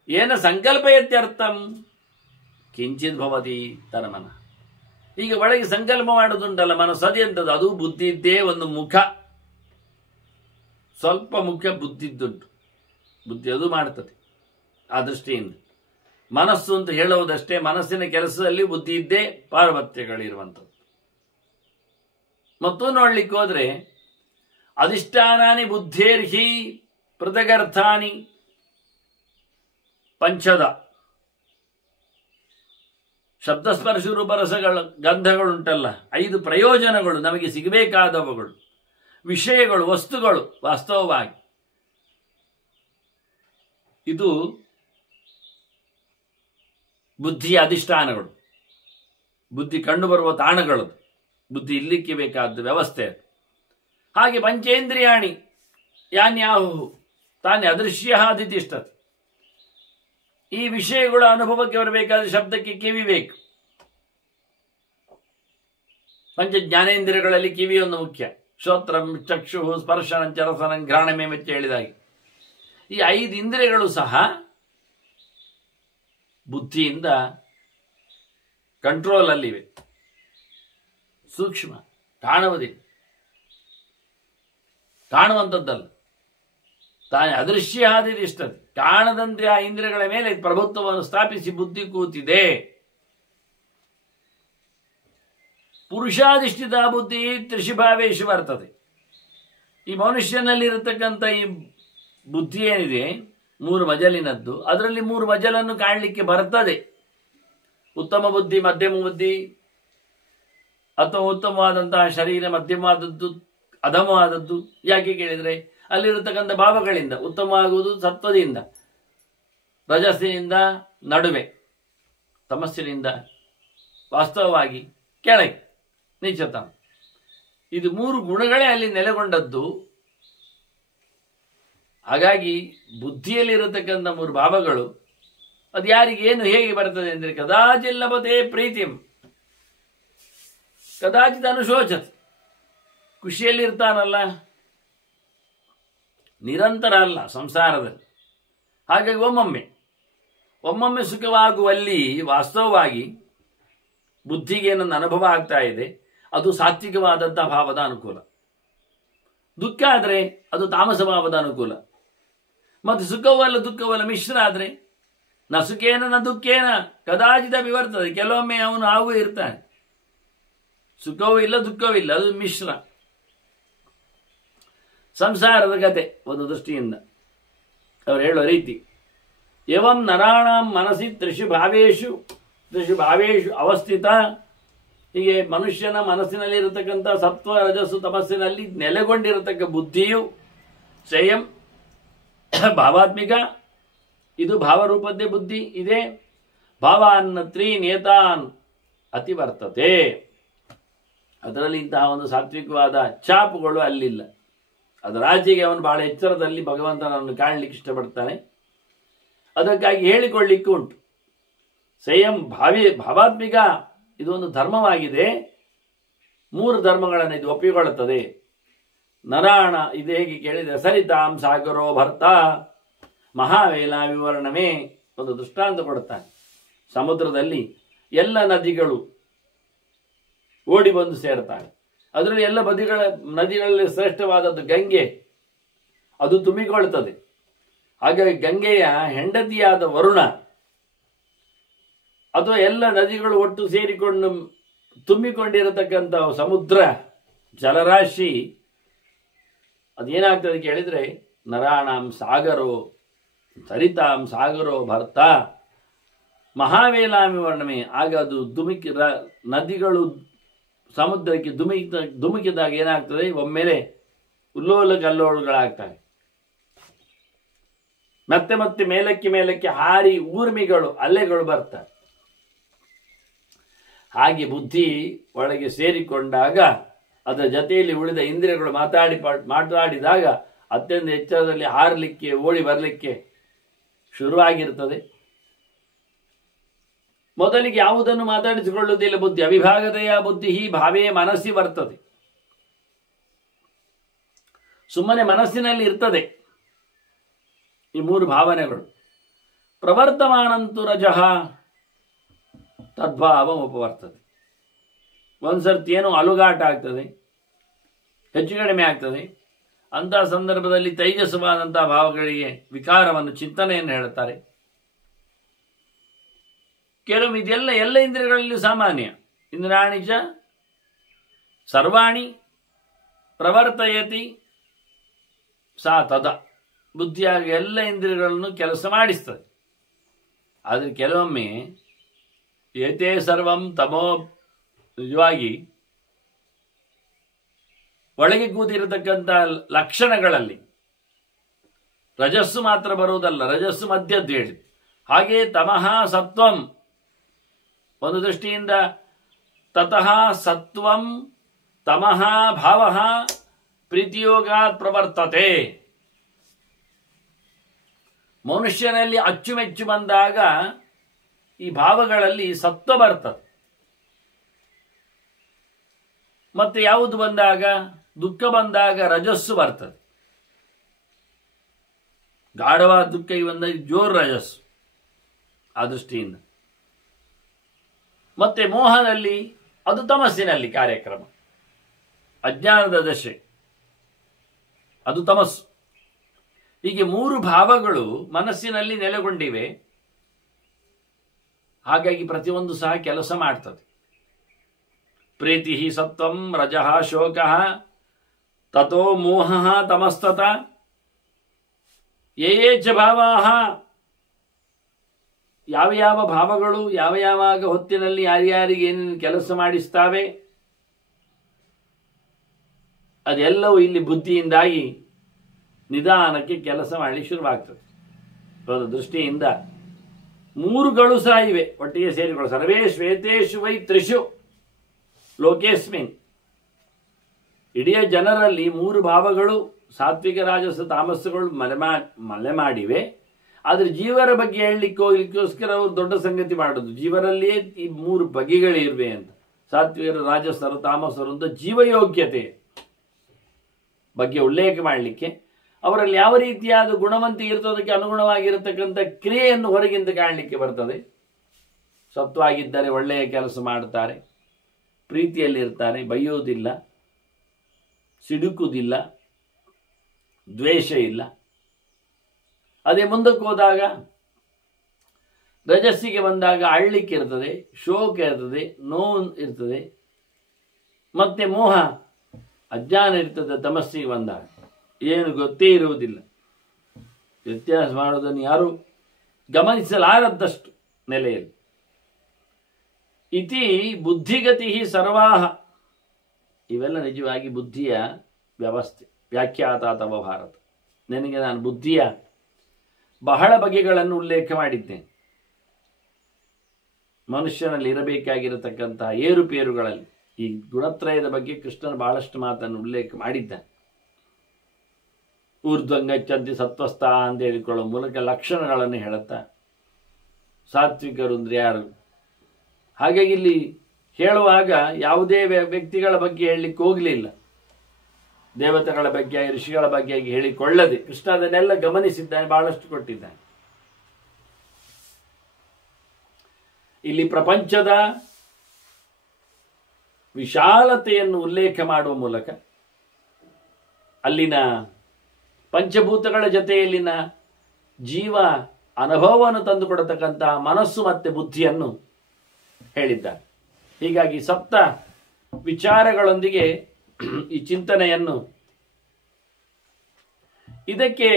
ಏನ ಸಂಕಲ್ಪಯತ್ಯರ್ಥಂ ಕಿಂಚಿತ್ ಭವತಿ ತನ್ಮನ. ಈಗ ಒಳಗೆ ಸಂಕಲ್ಪ ಮಾಡೋದುಂಟಲ್ಲ ಮನಸ್ಸು, ಅದೆಂಥದ್ದು? ಅದು ಬುದ್ಧಿ ಇದ್ದೇ ಒಂದು ಮುಖ, ಸ್ವಲ್ಪ ಮುಖ್ಯ ಬುದ್ಧಿದ್ದುಂಟು. ಬುದ್ಧಿ ಅದು ಮಾಡ್ತದೆ. ಆ ದೃಷ್ಟಿಯಿಂದ ಮನಸ್ಸು ಅಂತ ಹೇಳುವುದಷ್ಟೇ, ಮನಸ್ಸಿನ ಕೆಲಸದಲ್ಲಿ ಬುದ್ಧಿ ಇದ್ದೇ ಪಾರ್ವತ್ಯಗಳಿರುವಂಥದ್ದು. ಮತ್ತು ನೋಡ್ಲಿಕ್ಕೆ ಹೋದ್ರೆ ಅಧಿಷ್ಠಾನಾನಿ ಬುದ್ಧೇರ್ಹಿ ಪೃಥಗರ್ಥಾನಿ ಪಂಚದ. ಶಬ್ದಸ್ಪರ್ಶ ರೂಪರಸಗಳ ಗಂಧಗಳುಂಟಲ್ಲ, 5 ಪ್ರಯೋಜನಗಳು ನಮಗೆ ಸಿಗಬೇಕಾದವುಗಳು, ವಿಷಯಗಳು, ವಸ್ತುಗಳು. ವಾಸ್ತವವಾಗಿ ಇದು ಬುದ್ಧಿಯ ಅಧಿಷ್ಠಾನಗಳು, ಬುದ್ಧಿ ಕಂಡುಬರುವ ತಾಣಗಳು, ಬುದ್ಧಿ ಇಲ್ಲಿಕ್ಕೆ ಬೇಕಾದ ವ್ಯವಸ್ಥೆ. ಹಾಗೆ ಪಂಚೇಂದ್ರಿಯಾಣಿ ಯಾನ್ಯಾಹು ತಾನೇ ಅದೃಶ್ಯ ಅಧಿತಿಷ್ಠತೆ. ಈ ವಿಷಯಗಳ ಅನುಭವಕ್ಕೆ ಬರಬೇಕಾದ ಶಬ್ದಕ್ಕೆ ಕಿವಿ ಬೇಕು. ಪಂಚ ಜ್ಞಾನೇಂದ್ರಿಯಗಳಲ್ಲಿ ಕಿವಿಯೊಂದು ಮುಖ್ಯ. ಶ್ರೋತ್ರಂ ಚಕ್ಷು ಸ್ಪರ್ಶನಂ ಚರಸನಂ ಘ್ರಾಣಮೇ ಮೆಚ್ಚ ಹೇಳಿದಾಗಿ ಈ 5 ಇಂದ್ರಿಯಗಳು ಸಹ ಬುದ್ಧಿಯಿಂದ ಕಂಟ್ರೋಲ್ ಅಲ್ಲಿವೆ. ಸೂಕ್ಷ್ಮ, ಕಾಣುವುದಿಲ್ಲ, ಕಾಣುವಂಥದ್ದಲ್ಲ. ತಾನೇ ಅದೃಶ್ಯ ಆದಿರಿಷ್ಟದೆ. ಕಾಣದಂತೆ ಆ ಇಂದ್ರಿಯಗಳ ಮೇಲೆ ಪ್ರಭುತ್ವವನ್ನು ಸ್ಥಾಪಿಸಿ ಬುದ್ಧಿ ಕೂತಿದೆ. ಪುರುಷಾಧಿಷ್ಠಿತ ಬುದ್ಧಿ ತ್ರಿಶಿಭಾವೇಶು ಬರ್ತದೆ. ಈ ಮನುಷ್ಯನಲ್ಲಿರತಕ್ಕಂಥ ಈ ಬುದ್ಧಿ ಏನಿದೆ 3 ಮಜಲಿನದ್ದು, ಅದರಲ್ಲಿ 3 ಮಜಲನ್ನು ಕಾಣಲಿಕ್ಕೆ ಬರ್ತದೆ. ಉತ್ತಮ ಬುದ್ಧಿ, ಮಧ್ಯಮ ಬುದ್ಧಿ, ಅಥವಾ ಉತ್ತಮವಾದಂತಹ ಶರೀರ, ಮಧ್ಯಮವಾದದ್ದು, ಅಧಮವಾದದ್ದು. ಯಾಕೆ ಕೇಳಿದರೆ ಅಲ್ಲಿರತಕ್ಕಂಥ ಭಾವಗಳಿಂದ ಉತ್ತಮವಾಗುವುದು ಸತ್ವದಿಂದ, ರಜಸ್ಸಿನಿಂದ ನಡುವೆ, ತಮಸ್ಸಿನಿಂದ ವಾಸ್ತವವಾಗಿ ಕೆಳಗೆ ನೀಚತನ. ಇದು 3 ಗುಣಗಳೇ ಅಲ್ಲಿ ನೆಲೆಗೊಂಡದ್ದು. ಹಾಗಾಗಿ ಬುದ್ಧಿಯಲ್ಲಿರತಕ್ಕಂಥ 3 ಭಾವಗಳು ಅದು ಯಾರಿಗೇನು ಹೇಗೆ ಬರ್ತದೆ ಅಂದರೆ ಕದಾಚಿಲ್ಲಭತೆ ಪ್ರೀತಿಂ ಕದಾಚಿತ್ ಅನುಶೋಚತ್. ಖುಷಿಯಲ್ಲಿರ್ತಾನಲ್ಲ, ನಿರಂತರ ಅಲ್ಲ ಸಂಸಾರದಲ್ಲಿ. ಹಾಗಾಗಿ ಒಮ್ಮೊಮ್ಮೆ ಸುಖವಾಗುವಲ್ಲಿ ವಾಸ್ತವವಾಗಿ ಬುದ್ಧಿಗೆ ನನ್ನ ಅನುಭವ ಆಗ್ತಾ ಇದೆ, ಅದು ಸಾತ್ವಿಕವಾದಂಥ ಭಾವದ ಅನುಕೂಲ. ದುಃಖ ಆದರೆ ಅದು ತಾಮಸ ಭಾವದ ಅನುಕೂಲ. ಮತ್ತು ಸುಖವಲ್ಲ ದುಃಖವಲ್ಲ ಮಿಶ್ರ ಆದರೆ ನ ಸುಖೇನ ನ ದುಃಖೇನ ಕದಾಚಿತ ವಿವರ್ತದೆ. ಕೆಲವೊಮ್ಮೆ ಅವನು ಹಾಗೂ ಇರ್ತಾನೆ, ಸುಖವೂ ಇಲ್ಲ ದುಃಖವೂ ಇಲ್ಲ, ಅದು ಮಿಶ್ರ. ಸಂಸಾರದ ಕತೆ ಒಂದು ದೃಷ್ಟಿಯಿಂದ ಅವರು ಹೇಳುವ ರೀತಿ, ಏವಂ ನರಾಣಾಂ ಮನಸ್ಸಿ ತ್ರಿಷು ಭಾವೇಶು ಅವಸ್ಥಿತ. ಹೀಗೆ ಮನುಷ್ಯನ ಮನಸ್ಸಿನಲ್ಲಿ ಇರತಕ್ಕಂಥ ಸತ್ವ ರಜಸ್ಸು ತಮಸ್ಸಿನಲ್ಲಿ ನೆಲೆಗೊಂಡಿರತಕ್ಕ ಬುದ್ಧಿಯು ಸ್ವಯಂ ಭಾವಾತ್ಮಿಕ, ಇದು ಭಾವರೂಪದ್ದೇ ಬುದ್ಧಿ ಇದೆ. ಭಾವಾನ್ ತ್ರೀನೇತಾನ್ ಅತಿವರ್ತತೆ. ಅದರಲ್ಲಿ ಇಂತಹ ಒಂದು ಸಾತ್ವಿಕವಾದ ಚಾಪುಗಳು ಅಲ್ಲಿಲ್ಲ. ಅದರಾಚೆಗೆ ಅವನು ಬಹಳ ಎಚ್ಚರದಲ್ಲಿ ಭಗವಂತನನ್ನು ಕಾಣಲಿಕ್ಕೆ ಇಷ್ಟಪಡ್ತಾನೆ. ಅದಕ್ಕಾಗಿ ಹೇಳಿಕೊಳ್ಳಿಕ್ಕೆ ಉಂಟು. ಸ್ವಯಂ ಭಾವಾತ್ಮಿಕ ಇದು ಒಂದು ಧರ್ಮವಾಗಿದೆ. 3 ಧರ್ಮಗಳನ್ನು ಇದು ಒಪ್ಪಿಕೊಳ್ಳುತ್ತದೆ. ನರಾಣ ಇದು ಹೇಗೆ ಕೇಳಿದರೆ, ಸರಿತಾಂ ಸಾಗರೋ ಭರ್ತ ಮಹಾವೇಲ ವಿವರಣವೇ ಒಂದು ದೃಷ್ಟಾಂತ ಕೊಡುತ್ತಾನೆ. ಸಮುದ್ರದಲ್ಲಿ ಎಲ್ಲ ನದಿಗಳು ಓಡಿ ಬಂದು ಸೇರ್ತಾನೆ. ಅದರಲ್ಲಿ ಎಲ್ಲ ನದಿಗಳಲ್ಲಿ ಶ್ರೇಷ್ಠವಾದದ್ದು ಗಂಗೆ, ಅದು ತುಂಬಿಕೊಳ್ಳುತ್ತದೆ. ಹಾಗಾಗಿ ಗಂಗೆಯ ಹೆಂಡತಿಯಾದ ವರುಣ ಅಥವಾ ಎಲ್ಲ ನದಿಗಳು ಒಟ್ಟು ಸೇರಿಕೊಂಡು ತುಂಬಿಕೊಂಡಿರತಕ್ಕಂಥ ಸಮುದ್ರ ಜಲರಾಶಿ ಅದೇನಾಗ್ತದೆ ಕೇಳಿದರೆ, ನರಾಣಾಂ ಸಾಗರೋ ಸರಿತಾಂ ಸಾಗರೋ ಭರ್ತ ಮಹಾವೇಲಾಮಿ ವರ್ಣಮೆ. ಆಗ ಅದು ನದಿಗಳು ಸಮುದ್ರಕ್ಕೆ ಧುಮುಕಿದಾಗ ಏನಾಗ್ತದೆ, ಒಮ್ಮೆಲೆ ಉಲ್ಲೋಲ ಕಲ್ಲೋಲಗಳಾಗ್ತವೆ. ಮತ್ತೆ ಮತ್ತೆ ಮೇಲಕ್ಕೆ ಹಾರಿ ಊರ್ಮಿಗಳು ಅಲೆಗಳು ಬರ್ತವೆ. ಹಾಗೆ ಬುದ್ಧಿ ಒಳಗೆ ಸೇರಿಕೊಂಡಾಗ ಅದರ ಜೊತೆಯಲ್ಲಿ ಉಳಿದ ಇಂದ್ರಿಯಗಳು ಮಾತಾಡಿದಾಗ ಅತ್ಯಂತ ಎಚ್ಚರದಲ್ಲಿ ಹಾರಲಿಕ್ಕೆ ಓಡಿ ಬರಲಿಕ್ಕೆ ಶುರುವಾಗಿರ್ತದೆ. ಮೊದಲಿಗೆ ಯಾವುದನ್ನು ಮಾತಾಡಿಸಿಕೊಳ್ಳುವುದಿಲ್ಲ ಬುದ್ಧಿ. ಅವಿಭಾಗತೆಯ ಬುದ್ಧಿ ಭಾವೇ ಮನಸ್ಸಿ ಬರ್ತದೆ. ಸುಮ್ಮನೆ ಮನಸ್ಸಿನಲ್ಲಿ ಇರ್ತದೆ ಈ 3 ಭಾವನೆಗಳು. ಪ್ರವರ್ತಮಾನಂತು ರಜಃ ತದ್ಭಾವ ಉಪವರ್ತದೆ. ಒಂದ್ಸರ್ತಿ ಏನೋ ಅಲುಗಾಟ ಆಗ್ತದೆ, ಹೆಚ್ಚು ಕಡಿಮೆ ಆಗ್ತದೆ. ಅಂತಹ ಸಂದರ್ಭದಲ್ಲಿ ತೈಜಸ್ವಾದಂತಹ ಭಾವಗಳಿಗೆ ವಿಕಾರವನ್ನು, ಚಿಂತನೆಯನ್ನು ಹೇಳುತ್ತಾರೆ. ಕೆಲವು ಇದೆಲ್ಲ ಇಂದ್ರಿಯಗಳಲ್ಲಿ ಸಾಮಾನ್ಯ. ಇಂದ್ರಾಣಿಚ ಸರ್ವಾಣಿ ಪ್ರವರ್ತಯತಿ ಸಾ ತದ. ಬುದ್ಧಿಯಾಗಿ ಎಲ್ಲ ಇಂದ್ರಿಯಗಳನ್ನು ಕೆಲಸ ಮಾಡಿಸ್ತದೆ. ಆದರೆ ಕೆಲವೊಮ್ಮೆ ಏತೇ ಸರ್ವಂ ತಮೋ, ನಿಜವಾಗಿ ಒಳಗೆ ಕೂತಿರತಕ್ಕಂಥ ಲಕ್ಷಣಗಳಲ್ಲಿ ರಜಸ್ಸು ಮಾತ್ರ ಬರುವುದಲ್ಲ, ರಜಸ್ಸು ಮಧ್ಯದ್ದು ಹೇಳಿ. ಹಾಗೆ ತಮಃ ಸತ್ವಂ, ಒಂದು ದೃಷ್ಟಿಯಿಂದ ತತಃ ಸತ್ವಂ ತಮಃ ಭಾವಃ ಪ್ರೀತಿಯೋಗಾತ್ ಪ್ರವರ್ತತೆ. ಮನುಷ್ಯನಲ್ಲಿ ಅಚ್ಚುಮೆಚ್ಚು ಬಂದಾಗ ಈ ಭಾವಗಳಲ್ಲಿ ಸತ್ವ ಬರ್ತದೆ. ಮತ್ತೆ ಯಾವುದು ಬಂದಾಗ, ದುಃಖ ಬಂದಾಗ ರಜಸ್ಸು ಬರ್ತದೆ. ಗಾಢವಾದ ದುಃಖ ಬಂದಾಗ ಜೋರು ರಜಸ್ಸು ಆ ದೃಷ್ಟಿಯಿಂದ. ಮತ್ತೆ ಮೋಹದಲ್ಲಿ ಅದು ತಮಸ್ಸಿನಲ್ಲಿ ಕಾರ್ಯಕ್ರಮ. ಅಜ್ಞಾನದ ದಶೆ ಅದು ತಮಸ್ಸು. ಹೀಗೆ 3 ಭಾವಗಳು ಮನಸ್ಸಿನಲ್ಲಿ ನೆಲೆಗೊಂಡಿವೆ. ಹಾಗಾಗಿ ಪ್ರತಿಯೊಂದು ಸಹ ಕೆಲಸ ಮಾಡ್ತದೆ. ಪ್ರೀತಿ ಸತ್ವಂ ರಜಃ ಶೋಕಃ ತಥೋ ಮೋಹಃ ತಮಸ್ತತ ಯೇ ಚ ಭಾವಾಃ. ಯಾವ ಭಾವಗಳು ಯಾವಾಗ ಹೊತ್ತಿನಲ್ಲಿ ಯಾರ್ಯಾರಿಗೆ ಏನೇನು ಕೆಲಸ ಮಾಡಿಸ್ತಾವೆ ಅದೆಲ್ಲವೂ ಇಲ್ಲಿ ಬುದ್ಧಿಯಿಂದಾಗಿ ನಿಧಾನಕ್ಕೆ ಕೆಲಸ ಮಾಡಲಿಕ್ಕೆ ಶುರುವಾಗ್ತದೆ. ಅದರ ದೃಷ್ಟಿಯಿಂದ 3ಗಳು ಸಹ ಇವೆ ಒಟ್ಟಿಗೆ ಸೇರಿಕೊಳ್ಳ. ಸರ್ವೇ ಶ್ವೇತೇಶು ವೈ ತ್ರಿಷು ಲೋಕೇಸ್ಮಿನ್. ಇಡೀ ಜನರಲ್ಲಿ 3 ಭಾವಗಳು ಸಾತ್ವಿಕ ರಾಜಸ ತಾಮಸಗಳು ಮಲೆ ಮಾಡಿವೆ. ಆದರೆ ಜೀವರ ಬಗ್ಗೆ ಹೇಳಲಿಕ್ಕೆ ಹೋಗ್ಲಿಕ್ಕೋಸ್ಕರ ಅವರು ದೊಡ್ಡ ಸಂಗತಿ ಮಾಡೋದು, ಜೀವರಲ್ಲಿಯೇ ಈ 3 ಬಗೆಗಳಿವೆ ಅಂತ. ಸಾತ್ವಿಕರು ರಾಜಸರು ತಾಮಸರು ಅಂತ ಜೀವಯೋಗ್ಯತೆ ಬಗ್ಗೆ ಉಲ್ಲೇಖ ಮಾಡಲಿಕ್ಕೆ, ಅವರಲ್ಲಿ ಯಾವ ರೀತಿಯಾದ ಗುಣವಂತಿ ಇರ್ತದಕ್ಕೆ ಅನುಗುಣವಾಗಿರತಕ್ಕಂಥ ಕ್ರಿಯೆಯನ್ನು ಹೊರಗಿಂದ ಕಾಣಲಿಕ್ಕೆ ಬರ್ತದೆ. ಸತ್ವ ಆಗಿದ್ದರೆ ಒಳ್ಳೆಯ ಕೆಲಸ ಮಾಡ್ತಾರೆ, ಪ್ರೀತಿಯಲ್ಲಿರ್ತಾರೆ, ಬೈಯುವುದಿಲ್ಲ, ಸಿಡುಕುವುದಿಲ್ಲ, ದ್ವೇಷ ಇಲ್ಲ. ಅದೇ ಮುಂದಕ್ಕೆ ಹೋದಾಗ ರಜಸ್ಸಿಗೆ ಬಂದಾಗ ಅಳ್ಳಿಕ್ಕೆ ಇರ್ತದೆ, ಶೋಕ ಇರ್ತದೆ, ನೋವು ಇರ್ತದೆ, ಮತ್ತೆ ಮೋಹ ಅಜ್ಞಾನ ಇರ್ತದೆ. ತಮಸ್ಸಿಗೆ ಬಂದಾಗ ಏನು ಗೊತ್ತೇ ಇರುವುದಿಲ್ಲ, ವ್ಯತ್ಯಾಸ ಮಾಡೋದನ್ನು ಯಾರು ಗಮನಿಸಲಾರದಷ್ಟು ನೆಲೆಯಲ್ಲಿ. ಇತಿ ಬುದ್ಧಿಗತಿ ಸರ್ವಾಹ, ಇವೆಲ್ಲ ನಿಜವಾಗಿ ಬುದ್ಧಿಯ ವ್ಯವಸ್ಥೆ. ವ್ಯಾಖ್ಯಾತ ಅಥವಾ ಭಾರತ, ನನಗೆ ನಾನು ಬುದ್ಧಿಯ ಬಹಳ ಬಗೆಗಳನ್ನು ಉಲ್ಲೇಖ ಮಾಡಿದ್ದೇನೆ. ಮನುಷ್ಯನಲ್ಲಿ ಇರಬೇಕಾಗಿರತಕ್ಕಂತಹ ಏರುಪೇರುಗಳಲ್ಲಿ ಈ ಗುಣತ್ರಯದ ಬಗ್ಗೆ ಕೃಷ್ಣನ ಬಹಳಷ್ಟು ಮಾತನ್ನು ಉಲ್ಲೇಖ ಮಾಡಿದ್ದಾನೆ. ಊರ್ಧ್ವಂಗಚ್ಚಂತಿ ಸತ್ವಸ್ಥ ಅಂತ ಹೇಳಿಕೊಳ್ಳುವ ಮೂಲಕ ಲಕ್ಷಣಗಳನ್ನು ಹೇಳುತ್ತಾ ಸಾತ್ವಿಕರು ಅಂದ್ರೆ ಯಾರು. ಹಾಗಾಗಿ ಇಲ್ಲಿ ಹೇಳುವಾಗ ಯಾವುದೇ ವ್ಯಕ್ತಿಗಳ ಬಗ್ಗೆ ಹೇಳಲಿಕ್ಕೆ ಹೋಗಲಿಲ್ಲ, ದೇವತೆಗಳ ಬಗ್ಗೆ ಋಷಿಗಳ ಬಗ್ಗೆ ಹೇಳಿಕೊಳ್ಳದೆ ಕೃಷ್ಣ ಅದನ್ನೆಲ್ಲ ಗಮನಿಸಿದ್ದಾನೆ, ಬಹಳಷ್ಟು ಕೊಟ್ಟಿದ್ದಾನೆ. ಇಲ್ಲಿ ಪ್ರಪಂಚದ ವಿಶಾಲತೆಯನ್ನು ಉಲ್ಲೇಖ ಮಾಡುವ ಮೂಲಕ ಅಲ್ಲಿನ ಪಂಚಭೂತಗಳ ಜೊತೆಯಲ್ಲಿನ ಜೀವ ಅನುಭವವನ್ನು ತಂದುಕೊಡತಕ್ಕಂತಹ ಮನಸ್ಸು ಮತ್ತೆ ಬುದ್ಧಿಯನ್ನು ಹೇಳಿದ್ದಾರೆ. ಹೀಗಾಗಿ ಸಪ್ತ ವಿಚಾರಗಳೊಂದಿಗೆ ಈ ಚಿಂತನೆಯನ್ನು, ಇದಕ್ಕೆ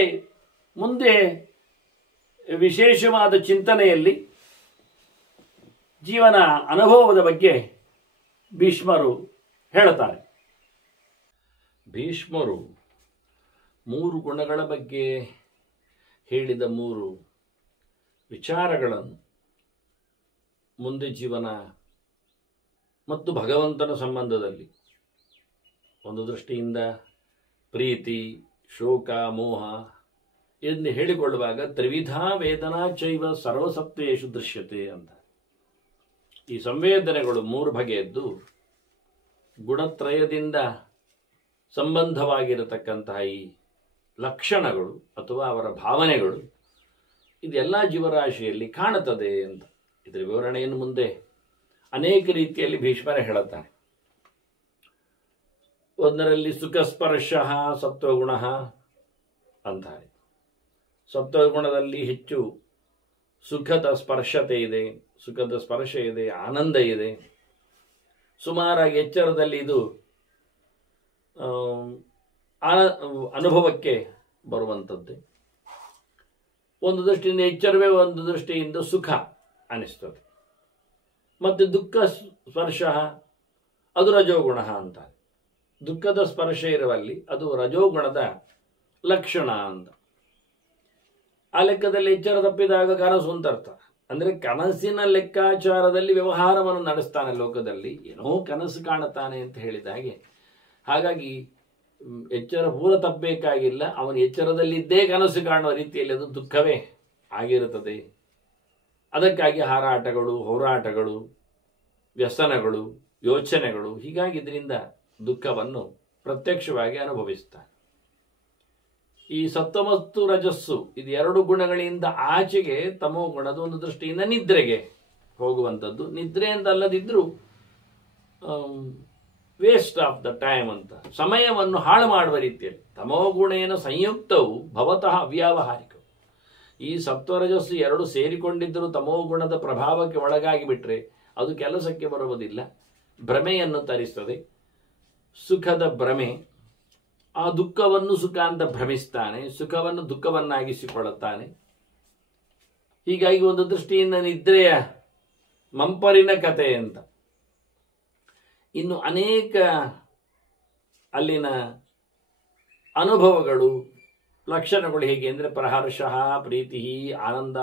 ಮುಂದೆ ವಿಶೇಷವಾದ ಚಿಂತನೆಯಲ್ಲಿ ಜೀವನ ಅನುಭವದ ಬಗ್ಗೆ ಭೀಷ್ಮರು ಹೇಳುತ್ತಾರೆ. ಭೀಷ್ಮರು ಮೂರು ಗುಣಗಳ ಬಗ್ಗೆ ಹೇಳಿದ ಮೂರು ವಿಚಾರಗಳನ್ನು ಮುಂದೆ ಜೀವನ ಮತ್ತು ಭಗವಂತನ ಸಂಬಂಧದಲ್ಲಿ ಒಂದು ದೃಷ್ಟಿಯಿಂದ ಪ್ರೀತಿ, ಶೋಕ, ಮೋಹ ಎಂದು ಹೇಳಿಕೊಳ್ಳುವಾಗ ತ್ರಿವಿಧಾ ವೇದನಾ ಚೈವ ಸರ್ವಸತ್ವೇಷು ದೃಶ್ಯತೆ ಅಂತ. ಈ ಸಂವೇದನೆಗಳು ಮೂರು ಬಗೆಯದ್ದು ಗುಣತ್ರಯದಿಂದ ಸಂಬಂಧವಾಗಿರತಕ್ಕಂತಹ ಈ ಲಕ್ಷಣಗಳು ಅಥವಾ ಅವರ ಭಾವನೆಗಳು ಇದೆಲ್ಲ ಜೀವರಾಶಿಯಲ್ಲಿ ಕಾಣುತ್ತದೆ ಅಂತ. ಇದರ ವಿವರಣೆಯನ್ನು ಮುಂದೆ ಅನೇಕ ರೀತಿಯಲ್ಲಿ ಭೀಷ್ಮರೇ ಹೇಳುತ್ತಾನೆ. ಒಂದರಲ್ಲಿ ಸುಖಸ್ಪರ್ಶ ಸತ್ವಗುಣ ಅಂತಾರೆ. ಸತ್ವಗುಣದಲ್ಲಿ ಹೆಚ್ಚು ಸುಖದ ಸ್ಪರ್ಶತೆ ಇದೆ, ಸುಖದ ಸ್ಪರ್ಶ ಇದೆ, ಆನಂದ ಇದೆ. ಸುಮಾರಾಗಿ ಎಚ್ಚರದಲ್ಲಿ ಇದು ಅನುಭವಕ್ಕೆ ಬರುವಂಥದ್ದು. ಒಂದು ದೃಷ್ಟಿಯಿಂದ ಎಚ್ಚರವೇ, ಒಂದು ದೃಷ್ಟಿಯಿಂದ ಸುಖ ಅನಿಸ್ತದೆ. ಮತ್ತು ದುಃಖ ಸ್ಪರ್ಶ ಅದು ರಜೋಗುಣ ಅಂತಾರೆ. ದುಃಖದ ಸ್ಪರ್ಶ ಇರುವಲ್ಲಿ ಅದು ರಜೋಗುಣದ ಲಕ್ಷಣ ಅಂತ. ಆ ಲೆಕ್ಕದಲ್ಲಿ ಎಚ್ಚರ ತಪ್ಪಿದಾಗ ಕನಸು ಅಂತ ಅರ್ಥ. ಅಂದರೆ ಕನಸಿನ ಲೆಕ್ಕಾಚಾರದಲ್ಲಿ ವ್ಯವಹಾರವನ್ನು ನಡೆಸ್ತಾನೆ ಲೋಕದಲ್ಲಿ, ಏನೋ ಕನಸು ಕಾಣುತ್ತಾನೆ ಅಂತ ಹೇಳಿದ ಹಾಗೆ. ಹಾಗಾಗಿ ಎಚ್ಚರ ಪೂರ ತಪ್ಪಬೇಕಾಗಿಲ್ಲ, ಅವನು ಎಚ್ಚರದಲ್ಲಿದ್ದೇ ಕನಸು ಕಾಣುವ ರೀತಿಯಲ್ಲಿ ಅದು ದುಃಖವೇ ಆಗಿರುತ್ತದೆ. ಅದಕ್ಕಾಗಿ ಹಾರಾಟಗಳು, ಹೋರಾಟಗಳು, ವ್ಯಸನಗಳು, ಯೋಚನೆಗಳು, ಹೀಗಾಗಿ ಇದರಿಂದ ದುಃಖವನ್ನು ಪ್ರತ್ಯಕ್ಷವಾಗಿ ಅನುಭವಿಸ್ತಾನೆ. ಈ ಸತ್ವ ಮತ್ತು ರಜಸ್ಸು ಇದು ಎರಡು ಗುಣಗಳಿಂದ ಆಚೆಗೆ ತಮೋ ಗುಣದ ಒಂದು ದೃಷ್ಟಿಯಿಂದ ನಿದ್ರೆಗೆ ಹೋಗುವಂಥದ್ದು. ನಿದ್ರೆ ಅಂತ ಅಲ್ಲದಿದ್ರೂ ವೇಸ್ಟ್ ಆಫ್ ದ ಟೈಮ್ ಅಂತ, ಸಮಯವನ್ನು ಹಾಳು ಮಾಡುವ ರೀತಿಯಲ್ಲಿ. ತಮೋ ಗುಣೇನ ಸಂಯುಕ್ತವು ಭವತಃ ಅವ್ಯಾವಹಾರಿಕವು. ಈ ಸತ್ವರಜಸ್ಸು ಎರಡು ಸೇರಿಕೊಂಡಿದ್ದರೂ ತಮೋ ಗುಣದ ಪ್ರಭಾವಕ್ಕೆ ಒಳಗಾಗಿ ಬಿಟ್ರೆ ಅದು ಕೆಲಸಕ್ಕೆ ಬರುವುದಿಲ್ಲ, ಭ್ರಮೆಯನ್ನು ತರಿಸ್ತದೆ. ಸುಖದ ಭ್ರಮೆ, ಆ ದುಃಖವನ್ನು ಸುಖ ಅಂತ ಭ್ರಮಿಸ್ತಾನೆ, ಸುಖವನ್ನು ದುಃಖವನ್ನಾಗಿಸಿಕೊಳ್ಳುತ್ತಾನೆ. ಹೀಗಾಗಿ ಒಂದು ದೃಷ್ಟಿಯಿಂದ ನಿದ್ರೆಯ ಮಂಪರಿನ ಕಥೆ ಅಂತ. ಇನ್ನು ಅನೇಕ ಅಲ್ಲಿನ ಅನುಭವಗಳು, ಲಕ್ಷಣಗಳು ಹೇಗೆ ಅಂದರೆ ಪ್ರಹರ್ಷ, ಪ್ರೀತಿ, ಆನಂದ,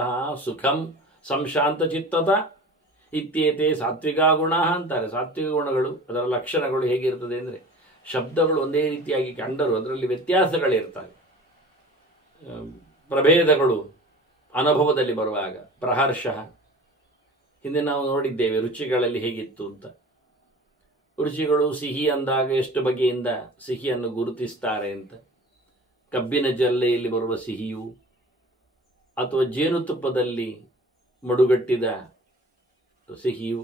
ಸುಖಂ, ಸಂಶಾಂತ ಚಿತ್ತತ ಇತ್ಯೇತೆ ಸಾತ್ವಿಕ ಗುಣ ಅಂತಾರೆ. ಸಾತ್ವಿಕ ಗುಣಗಳು ಅದರ ಲಕ್ಷಣಗಳು ಹೇಗಿರ್ತದೆ ಅಂದರೆ ಶಬ್ದಗಳು ಒಂದೇ ರೀತಿಯಾಗಿ ಕಂಡರೂ ಅದರಲ್ಲಿ ವ್ಯತ್ಯಾಸಗಳಿರ್ತವೆ, ಪ್ರಭೇದಗಳು ಅನುಭವದಲ್ಲಿ ಬರುವಾಗ. ಪ್ರಹರ್ಷ ಹಿಂದೆ ನಾವು ನೋಡಿದ್ದೇವೆ ರುಚಿಗಳಲ್ಲಿ ಹೇಗಿತ್ತು ಅಂತ. ರುಚಿಗಳು ಸಿಹಿ ಅಂದಾಗ ಎಷ್ಟು ಬಗೆಯಿಂದ ಸಿಹಿಯನ್ನು ಗುರುತಿಸ್ತಾರೆ ಅಂತ. ಕಬ್ಬಿನ ಜಲ್ಲೆಯಲ್ಲಿ ಬರುವ ಸಿಹಿಯು ಅಥವಾ ಜೇನುತುಪ್ಪದಲ್ಲಿ ಮಡುಗಟ್ಟಿದ ಸಿಹಿಯು,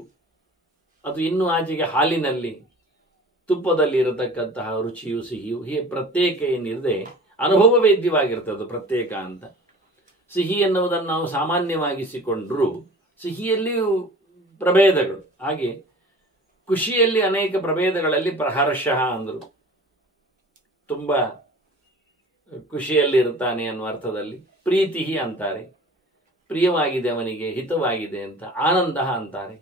ಅದು ಇನ್ನೂ ಆಚೆಗೆ ಹಾಲಿನಲ್ಲಿ ತುಪ್ಪದಲ್ಲಿ ಇರತಕ್ಕಂತಹ ರುಚಿಯು ಸಿಹಿಯು, ಹೀಗೆ ಪ್ರತ್ಯೇಕ ಏನಿರದೆ ಅನುಭವ ವೇದ್ಯವಾಗಿರ್ತದೆ ಅದು ಪ್ರತ್ಯೇಕ ಅಂತ. ಸಿಹಿ ಎನ್ನುವುದನ್ನು ನಾವು ಸಾಮಾನ್ಯವಾಗಿಸಿಕೊಂಡ್ರೂ ಸಿಹಿಯಲ್ಲಿಯೂ ಪ್ರಭೇದಗಳು, ಹಾಗೆ ಖುಷಿಯಲ್ಲಿ ಅನೇಕ ಪ್ರಭೇದಗಳಲ್ಲಿ ಪ್ರಹರ್ಷಃ ಅಂದರು, ತುಂಬ ಖುಷಿಯಲ್ಲಿರ್ತಾನೆ ಅನ್ನುವ ಅರ್ಥದಲ್ಲಿ. ಪ್ರೀತಿ ಅಂತಾರೆ, ಪ್ರಿಯವಾಗಿದೆ ಅವನಿಗೆ, ಹಿತವಾಗಿದೆ ಅಂತ. ಆನಂದ ಅಂತಾರೆ,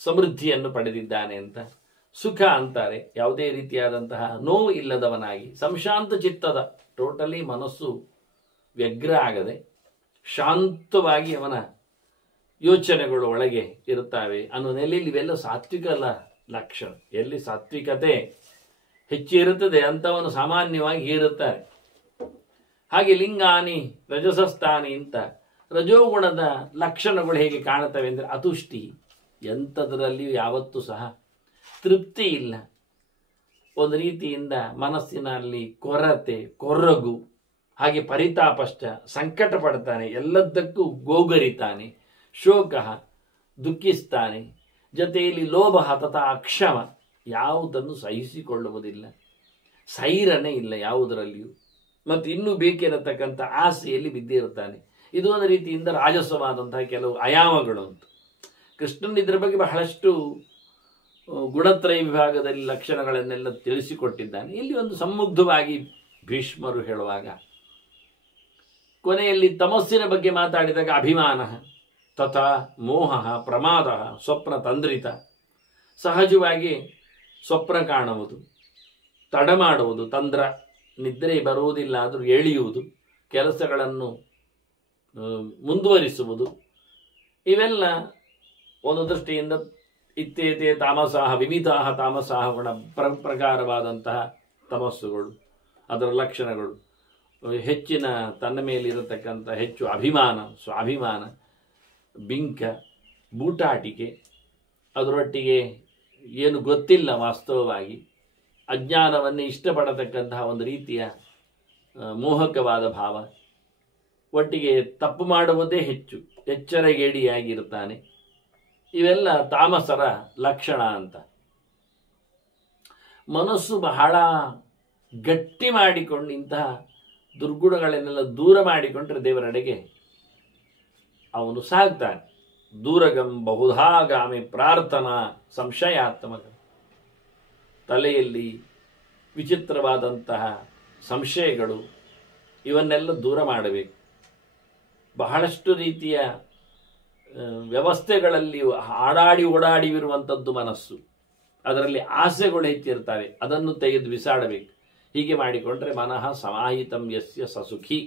ಸಮೃದ್ಧಿಯನ್ನು ಪಡೆದಿದ್ದಾನೆ ಅಂತ. ಸುಖ ಅಂತಾರೆ, ಯಾವುದೇ ರೀತಿಯಾದಂತಹ ನೋವು ಇಲ್ಲದವನಾಗಿ ಸಂಶಾಂತ ಚಿತ್ತದ, ಟೋಟಲಿ ಮನಸ್ಸು ವ್ಯಗ್ರ ಆಗದೆ ಶಾಂತವಾಗಿ ಅವನ ಯೋಚನೆಗಳು ಒಳಗೆ ಇರುತ್ತವೆ ಅನ್ನೋ ನೆಲೆಯಲ್ಲಿ ಇವೆಲ್ಲ ಸಾತ್ವಿಕ ಲಕ್ಷಣ. ಎಲ್ಲಿ ಸಾತ್ವಿಕತೆ ಹೆಚ್ಚಿರುತ್ತದೆ ಅಂಥವನು ಸಾಮಾನ್ಯವಾಗಿ ಇರುತ್ತಾರೆ. ಹಾಗೆ ಲಿಂಗಾನಿ ರಜಸಸ್ಥಾನಿ ಅಂತ ರಜೋಗುಣದ ಲಕ್ಷಣಗಳು ಹೇಗೆ ಕಾಣುತ್ತವೆ ಅಂದರೆ ಅತುಷ್ಟಿ, ಎಂಥದರಲ್ಲಿಯೂ ಯಾವತ್ತೂ ಸಹ ತೃಪ್ತಿ ಇಲ್ಲ. ಒಂದು ರೀತಿಯಿಂದ ಮನಸ್ಸಿನಲ್ಲಿ ಕೊರತೆ, ಕೊರಗು, ಹಾಗೆ ಪರಿತಾಪಶ್ಚ, ಸಂಕಟ ಪಡ್ತಾನೆ, ಎಲ್ಲದಕ್ಕೂ ಗೋಗರಿತಾನೆ, ಶೋಕ ದುಃಖಿಸ್ತಾನೆ, ಜೊತೆಯಲ್ಲಿ ಲೋಭ ತಥಾ ಅಕ್ಷಮ, ಯಾವುದನ್ನು ಸಹಿಸಿಕೊಳ್ಳುವುದಿಲ್ಲ, ಸೈರನೆ ಇಲ್ಲ ಯಾವುದರಲ್ಲಿಯೂ, ಮತ್ತು ಇನ್ನೂ ಬೇಕಿರತಕ್ಕಂಥ ಆಸೆಯಲ್ಲಿ ಬಿದ್ದಿರುತ್ತಾನೆ. ಇದು ಒಂದು ರೀತಿಯಿಂದ ರಾಜಸವಾದಂತಹ ಕೆಲವು ಆಯಾಮಗಳು ಅಂತ. ಕೃಷ್ಣನ್ ಇದರ ಬಗ್ಗೆ ಬಹಳಷ್ಟು ಗುಣತ್ರಯ ವಿಭಾಗದಲ್ಲಿ ಲಕ್ಷಣಗಳನ್ನೆಲ್ಲ ತಿಳಿಸಿಕೊಟ್ಟಿದ್ದಾನೆ. ಇಲ್ಲಿ ಒಂದು ಸಂಮುಗ್ಧವಾಗಿ ಭೀಷ್ಮರು ಹೇಳುವಾಗ ಕೊನೆಯಲ್ಲಿ ತಮಸ್ಸಿನ ಬಗ್ಗೆ ಮಾತಾಡಿದಾಗ ಅಭಿಮಾನ ತಥಾ ಮೋಹ ಪ್ರಮಾದ ಸ್ವಪ್ನ ತಂದ್ರಿತ, ಸಹಜವಾಗಿ ಸ್ವಪ್ನ ಕಾಣುವುದು, ತಡ ಮಾಡುವುದು, ತಂದ್ರ ನಿದ್ರೆ ಬರುವುದಿಲ್ಲ ಆದರೂ ಎಳೆಯುವುದು, ಕೆಲಸಗಳನ್ನು ಮುಂದುವರಿಸುವುದು, ಇವೆಲ್ಲ ಒಂದು ದೃಷ್ಟಿಯಿಂದ ಇತ್ಯೇತೆ ತಾಮಸಾಹ ವಿವಿಧಾಹ ತಾಮಸಾಹ ಗುಣ ಪ್ರಕಾರವಾದಂತಹ ತಮಸ್ಸುಗಳು, ಅದರ ಲಕ್ಷಣಗಳು. ಹೆಚ್ಚಿನ ತನ್ನ ಮೇಲಿರತಕ್ಕಂಥ ಹೆಚ್ಚು ಅಭಿಮಾನ, ಸ್ವಾಭಿಮಾನ, ಬಿಂಕ, ಬೂಟಾಟಿಕೆ, ಅದರೊಟ್ಟಿಗೆ ಏನು ಗೊತ್ತಿಲ್ಲ ವಾಸ್ತವವಾಗಿ, ಅಜ್ಞಾನವನ್ನೇ ಇಷ್ಟಪಡತಕ್ಕಂತಹ ಒಂದು ರೀತಿಯ ಮೋಹಕವಾದ ಭಾವ, ಒಟ್ಟಿಗೆ ತಪ್ಪು ಮಾಡುವುದೇ ಹೆಚ್ಚು, ಎಚ್ಚರಗೇಡಿಯಾಗಿರುತ್ತಾನೆ. ಇವೆಲ್ಲ ತಾಮಸರ ಲಕ್ಷಣ ಅಂತ. ಮನಸ್ಸು ಬಹಳ ಗಟ್ಟಿ ಮಾಡಿಕೊಂಡು ಇಂತಹ ದುರ್ಗುಣಗಳನ್ನೆಲ್ಲ ದೂರ ಮಾಡಿಕೊಂಡ್ರೆ ದೇವರೆಡೆಗೆ ಅವನು ಸಾಗ್ತಾನೆ. ದೂರಗಂ ಬಹುಧಾಗಾಮಿ ಪ್ರಾರ್ಥನಾ ಸಂಶಯಾತ್ಮಕ, ತಲೆಯಲ್ಲಿ ವಿಚಿತ್ರವಾದಂತಹ ಸಂಶಯಗಳು ಇವನ್ನೆಲ್ಲ ದೂರ ಮಾಡಬೇಕು. ಬಹಳಷ್ಟು ರೀತಿಯ ವ್ಯವಸ್ಥೆಗಳಲ್ಲಿ ಆಡಾಡಿ ಓಡಾಡಿರುವಂಥದ್ದು ಮನಸ್ಸು, ಅದರಲ್ಲಿ ಆಸೆಗಳು ಹೆಚ್ಚಿರ್ತವೆ, ಅದನ್ನು ತೆಗೆದು ಬಿಸಾಡಬೇಕು. ಹೀಗೆ ಮಾಡಿಕೊಂಡ್ರೆ ಮನಃ ಸಮಾಹಿತಂ ಯಸ್ಯ ಸಸುಖಿ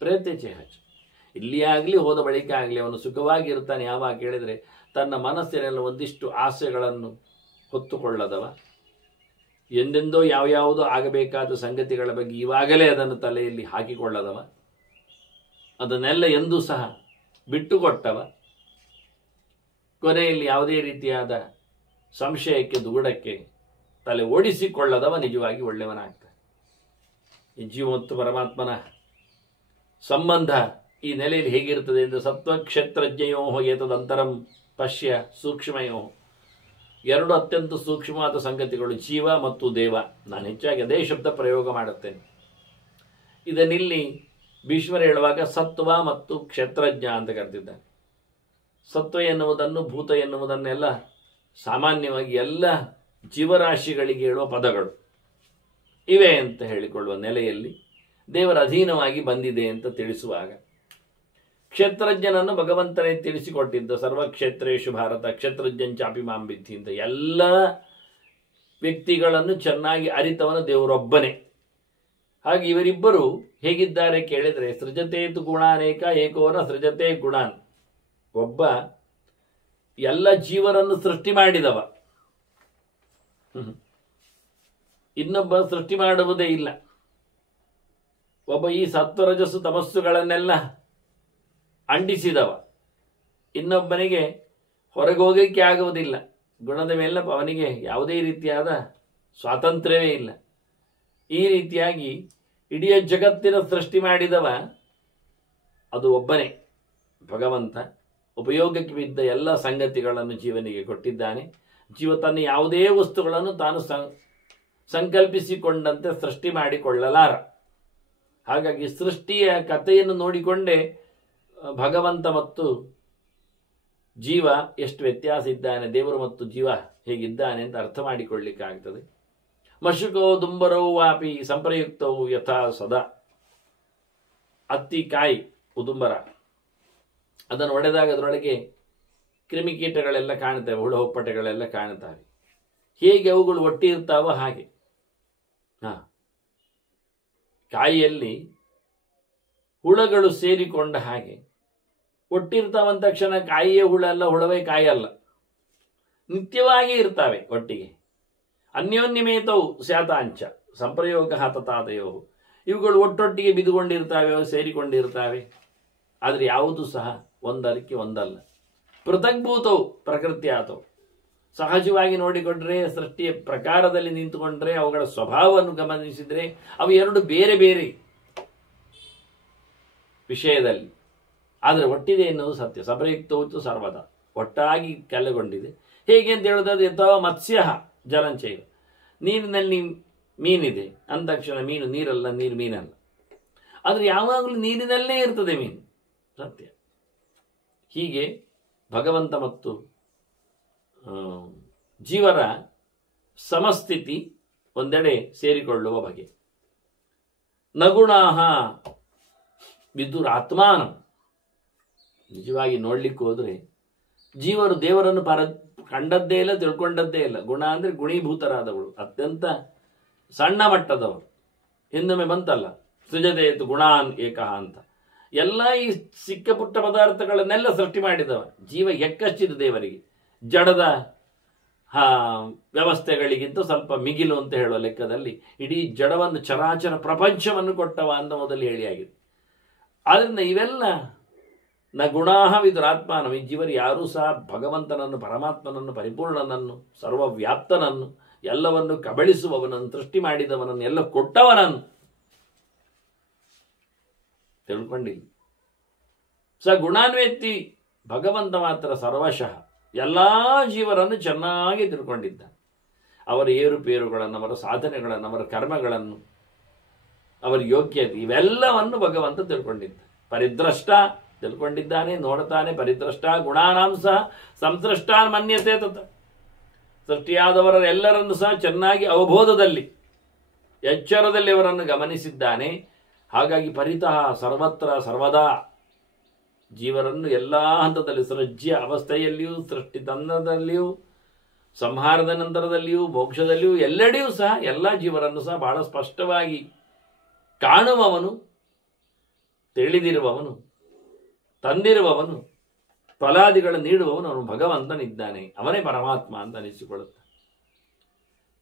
ಪ್ರೇತ್ಯಚೇಹಚ. ಇಲ್ಲಿ ಆಗಲಿ ಹೋದ ಬಳಿಕ ಆಗಲಿ ಅವನು ಸುಖವಾಗಿರ್ತಾನೆ. ಯಾವಾಗ ಕೇಳಿದರೆ ತನ್ನ ಮನಸ್ಸಿನಲ್ಲಿ ಒಂದಿಷ್ಟು ಆಸೆಗಳನ್ನು ಹೊತ್ತುಕೊಳ್ಳದವ, ಎಂದೆಂದೋ ಯಾವ್ಯಾವುದೋ ಆಗಬೇಕಾದ ಸಂಗತಿಗಳ ಬಗ್ಗೆ ಇವಾಗಲೇ ಅದನ್ನು ತಲೆಯಲ್ಲಿ ಹಾಕಿಕೊಳ್ಳದವ, ಅದನ್ನೆಲ್ಲ ಎಂದೂ ಸಹ ಬಿಟ್ಟುಕೊಟ್ಟವ, ಕೊನೆಯಲ್ಲಿ ಯಾವುದೇ ರೀತಿಯಾದ ಸಂಶಯಕ್ಕೆ ದುಗುಡಕ್ಕೆ ತಲೆ ಓಡಿಸಿಕೊಳ್ಳದವ ನಿಜವಾಗಿ ಒಳ್ಳೆಯವನಾಗ್ತಾನೆ. ಈ ಜೀವ ಮತ್ತು ಪರಮಾತ್ಮನ ಸಂಬಂಧ ಈ ನೆಲೆಯಲ್ಲಿ ಹೇಗಿರ್ತದೆ ಎಂದು ಸತ್ವಕ್ಷೇತ್ರಜ್ಞಯೋ ಏತದಂತರಂ ಪಶ್ಯ ಸೂಕ್ಷ್ಮಯೋ, ಎರಡು ಅತ್ಯಂತ ಸೂಕ್ಷ್ಮವಾದ ಸಂಗತಿಗಳು ಜೀವ ಮತ್ತು ದೇವ. ನಾನು ಹೆಚ್ಚಾಗಿ ಅದೇ ಶಬ್ದ ಪ್ರಯೋಗ ಮಾಡುತ್ತೇನೆ. ಇದನ್ನಿಲ್ಲಿ ಭೀಷ್ಮರು ಹೇಳುವಾಗ ಸತ್ವ ಮತ್ತು ಕ್ಷೇತ್ರಜ್ಞ ಅಂತ ಕರೆದಿದ್ದಾರೆ. ಸತ್ವ ಎನ್ನುವುದನ್ನು, ಭೂತ ಎನ್ನುವುದನ್ನೆಲ್ಲ ಸಾಮಾನ್ಯವಾಗಿ ಎಲ್ಲ ಜೀವರಾಶಿಗಳಿಗೆ ಹೇಳುವ ಪದಗಳು ಇವೆ ಅಂತ ಹೇಳಿಕೊಳ್ಳುವ ನೆಲೆಯಲ್ಲಿ ದೇವರ ಅಧೀನವಾಗಿ ಬಂದಿದೆ ಅಂತ ತಿಳಿಸುವಾಗ, ಕ್ಷೇತ್ರಜ್ಞನನ್ನು ಭಗವಂತನೇ ತಿಳಿಸಿಕೊಟ್ಟಿದ್ದ. ಸರ್ವಕ್ಷೇತ್ರೇಶು ಭಾರತ ಕ್ಷೇತ್ರಜ್ಞಂಚಾಪಿ ಮಾಂ ವಿದ್ಧಿ ಅಂತ ಎಲ್ಲ ವ್ಯಕ್ತಿಗಳನ್ನು ಚೆನ್ನಾಗಿ ಅರಿತವನ ದೇವರೊಬ್ಬನೇ. ಹಾಗೆ ಇವರಿಬ್ಬರು ಹೇಗಿದ್ದಾರೆ ಕೇಳಿದರೆ, ಸೃಜತೇತು ಗುಣಾನೇಕ ಏಕೋನ ಸೃಜತೆ ಗುಣಾನ್. ಒಬ್ಬ ಎಲ್ಲ ಜೀವರನ್ನು ಸೃಷ್ಟಿ ಮಾಡಿದವ, ಇನ್ನೊಬ್ಬ ಸೃಷ್ಟಿ ಮಾಡುವುದೇ ಇಲ್ಲ. ಒಬ್ಬ ಈ ಸತ್ವರಜಸ್ಸು ತಮಸ್ಸುಗಳನ್ನೆಲ್ಲ ಅಂಟಿಸಿದವ, ಇನ್ನೊಬ್ಬನಿಗೆ ಹೊರಗೆ ಹೋಗಲಿಕ್ಕೆ ಆಗುವುದಿಲ್ಲ. ಗುಣದ ಮೇಲೆ ಅವನಿಗೆ ಯಾವುದೇ ರೀತಿಯಾದ ಸ್ವಾತಂತ್ರ್ಯವೇ ಇಲ್ಲ. ಈ ರೀತಿಯಾಗಿ ಇಡೀ ಜಗತ್ತಿನ ಸೃಷ್ಟಿ ಮಾಡಿದವ ಅದು ಒಬ್ಬನೇ ಭಗವಂತ. ಉಪಯೋಗಕ್ಕೆ ಬಿದ್ದ ಎಲ್ಲ ಸಂಗತಿಗಳನ್ನು ಜೀವನಿಗೆ ಕೊಟ್ಟಿದ್ದಾನೆ. ಜೀವ ತನ್ನ ಯಾವುದೇ ವಸ್ತುಗಳನ್ನು ತಾನು ಸಂಕಲ್ಪಿಸಿಕೊಂಡಂತೆ ಸೃಷ್ಟಿ ಮಾಡಿಕೊಳ್ಳಲಾರ. ಹಾಗಾಗಿ ಸೃಷ್ಟಿಯ ಕಥೆಯನ್ನು ನೋಡಿಕೊಂಡೇ ಭಗವಂತ ಮತ್ತು ಜೀವ ಎಷ್ಟು ವ್ಯತ್ಯಾಸ ಇದ್ದಾನೆ, ದೇವರು ಮತ್ತು ಜೀವ ಹೇಗಿದ್ದಾನೆ ಅಂತ ಅರ್ಥ ಮಾಡಿಕೊಳ್ಳಿಕ್ಕಾಗ್ತದೆ. ಮಶುಕೋ ದುಂಬರವು ವಾಪಿ ಸಂಪ್ರಯುಕ್ತವು ಯಥಾ ಸದಾ. ಅತ್ತಿಕಾಯಿ ಉದುಂಬರ, ಅದನ್ನು ಒಡೆದಾಗ ಅದರೊಳಗೆ ಕ್ರಿಮಿಕೀಟಗಳೆಲ್ಲ ಕಾಣುತ್ತವೆ, ಹುಳ ಹುಪ್ಪಟೆಗಳೆಲ್ಲ ಕಾಣುತ್ತವೆ. ಹೇಗೆ ಅವುಗಳು ಒಟ್ಟಿರ್ತಾವೋ ಹಾಗೆ ಕಾಯಿಯಲ್ಲಿ ಹುಳಗಳು ಸೇರಿಕೊಂಡ ಹಾಗೆ ಒಟ್ಟಿರ್ತಾವಂತ ತಕ್ಷಣ ಕಾಯಿಯೇ ಹುಳ ಅಲ್ಲ, ಹುಳವೇ ಕಾಯಿ ಅಲ್ಲ, ನಿತ್ಯವಾಗಿ ಇರ್ತಾವೆ ಒಟ್ಟಿಗೆ. ಅನ್ಯೋನ್ಯಮೇತವು ಸ್ಯಾತಾಂಚ ಸಂಪ್ರಯೋಗ ತತಾದಯೋ. ಇವುಗಳು ಒಟ್ಟೊಟ್ಟಿಗೆ ಬಿದ್ದುಕೊಂಡಿರ್ತಾವೆ, ಸೇರಿಕೊಂಡಿರ್ತಾವೆ. ಆದರೆ ಯಾವುದು ಸಹ ಒಂದಕ್ಕೆ ಒಂದಲ್ಲ. ಪೃಥಗ್ಭೂತವು ಪ್ರಕೃತಿ ಆತವು. ಸಹಜವಾಗಿ ನೋಡಿಕೊಂಡ್ರೆ, ಸೃಷ್ಟಿಯ ಪ್ರಕಾರದಲ್ಲಿ ನಿಂತುಕೊಂಡ್ರೆ, ಅವುಗಳ ಸ್ವಭಾವವನ್ನು ಗಮನಿಸಿದರೆ ಅವು ಎರಡು ಬೇರೆ ಬೇರೆ ವಿಷಯದಲ್ಲಿ, ಆದರೆ ಒಟ್ಟಿದೆ ಎನ್ನುವುದು ಸತ್ಯ. ಸಂಪ್ರಯುಕ್ತವು ಸರ್ವದಾ, ಒಟ್ಟಾಗಿ ಕೆಳಗೊಂಡಿದೆ. ಹೇಗೆ ಅಂತ ಹೇಳೋದಾದ್ರೆ, ಅಥವಾ ಮತ್ಸ್ಯ ಜಲಂಚಯ, ನೀರಿನಲ್ಲಿ ಮೀನಿದೆ ಅಂದ ತಕ್ಷಣ ಮೀನು ನೀರಲ್ಲ, ನೀರು ಮೀನಲ್ಲ. ಆದರೆ ಯಾವಾಗಲೂ ನೀರಿನಲ್ಲೇ ಇರ್ತದೆ ಮೀನು, ಸತ್ಯ. ಹೀಗೆ ಭಗವಂತ ಮತ್ತು ಜೀವರ ಸಮಸ್ಥಿತಿ ಒಂದೆಡೆ ಸೇರಿಕೊಳ್ಳುವ ಬಗೆ. ನಗುಣಾಹ ವಿದುರಾತ್ಮಾನ. ನಿಜವಾಗಿ ನೋಡ್ಲಿಕ್ಕೆ ಹೋದ್ರೆ ಜೀವರು ದೇವರನ್ನು ಕಂಡದ್ದೇ ಇಲ್ಲ, ತಿಳ್ಕೊಂಡದ್ದೇ ಇಲ್ಲ. ಗುಣ ಅಂದ್ರೆ ಗುಣೀಭೂತರಾದವಳು, ಅತ್ಯಂತ ಸಣ್ಣ ಮಟ್ಟದವರು. ಹಿಂದೊಮ್ಮೆ ಬಂತಲ್ಲ, ಸೃಜದೇತು ಗುಣಾನ್ ಏಕಃ ಅಂತ. ಎಲ್ಲ ಈ ಸಿಕ್ಕ ಪುಟ್ಟ ಪದಾರ್ಥಗಳನ್ನೆಲ್ಲ ಸೃಷ್ಟಿ ಮಾಡಿದವ ಜೀವ. ಎಕ್ಕಷ್ಟಿದೆ ದೇವರಿಗೆ, ಜಡದ ವ್ಯವಸ್ಥೆಗಳಿಗಿಂತ ಸ್ವಲ್ಪ ಮಿಗಿಲು ಅಂತ ಹೇಳುವ ಲೆಕ್ಕದಲ್ಲಿ ಇಡೀ ಜಡವನ್ನು, ಚರಾಚರ ಪ್ರಪಂಚವನ್ನು ಕೊಟ್ಟವ ಅಂತ ಮೊದಲು ಹೇಳಿ ಆಗಿದೆ. ಆದ್ರಿಂದ ಇವೆಲ್ಲ ನ ಗುಣಾಹ ವಿದುರಾತ್ಮಾನ. ಈ ಜೀವರು ಯಾರೂ ಸಹ ಭಗವಂತನನ್ನು, ಪರಮಾತ್ಮನನ್ನು, ಪರಿಪೂರ್ಣನನ್ನು, ಸರ್ವವ್ಯಾಪ್ತನನ್ನು, ಎಲ್ಲವನ್ನು ಕಬಳಿಸುವವನನ್ನು, ಸೃಷ್ಟಿ ಮಾಡಿದವನನ್ನು, ಎಲ್ಲ ಕೊಟ್ಟವನನ್ನು ತಿಳ್ಕೊಂಡಿಲ್ಲ. ಗುಣಾನ್ವೇತ್ತಿ ಭಗವಂತ ಮಾತ್ರ ಸರ್ವಶಃ ಎಲ್ಲಾ ಜೀವರನ್ನು ಚೆನ್ನಾಗಿ ತಿಳ್ಕೊಂಡಿದ್ದ. ಅವರ ಏರುಪೇರುಗಳನ್ನು, ಅವರ ಸಾಧನೆಗಳನ್ನು, ಅವರ ಕರ್ಮಗಳನ್ನು, ಅವರ ಯೋಗ್ಯತೆ, ಇವೆಲ್ಲವನ್ನು ಭಗವಂತ ತಿಳ್ಕೊಂಡಿದ್ದ. ಪರಿದ್ರಷ್ಟ ತಿಳ್ಕೊಂಡಿದ್ದಾನೆ, ನೋಡ್ತಾನೆ. ಪರಿದ್ರಷ್ಟ ಗುಣಾನಾಂಸ ಸಂಸೃಷ್ಟಾನ್ ಮನ್ಯತೆ ತತ. ಸೃಷ್ಟಿಯಾದವರ ಎಲ್ಲರನ್ನು ಸಹ ಚೆನ್ನಾಗಿ ಅವಬೋಧದಲ್ಲಿ, ಎಚ್ಚರದಲ್ಲಿ ಅವರನ್ನು ಗಮನಿಸಿದ್ದಾನೆ. ಹಾಗಾಗಿ ಪರಿತಃ ಸರ್ವತ್ರ ಸರ್ವದಾ ಜೀವರನ್ನು ಎಲ್ಲ ಹಂತದಲ್ಲಿ, ಸೃಜ್ಯ ಅವಸ್ಥೆಯಲ್ಲಿಯೂ, ಸೃಷ್ಟಿ ತಂತ್ರದಲ್ಲಿಯೂ, ಸಂಹಾರದ ನಂತರದಲ್ಲಿಯೂ, ಮೋಕ್ಷದಲ್ಲಿಯೂ, ಎಲ್ಲೆಡೆಯೂ ಸಹ ಎಲ್ಲ ಜೀವರನ್ನು ಸಹ ಬಹಳ ಸ್ಪಷ್ಟವಾಗಿ ಕಾಣುವವನು, ತಿಳಿದಿರುವವನು, ತಂದಿರುವವನು, ಫಲಾದಿಗಳನ್ನು ನೀಡುವವನು ಅವನು ಭಗವಂತನಿದ್ದಾನೆ. ಅವನೇ ಪರಮಾತ್ಮ ಅಂತ ಅನಿಸಿಕೊಳ್ಳುತ್ತೆ.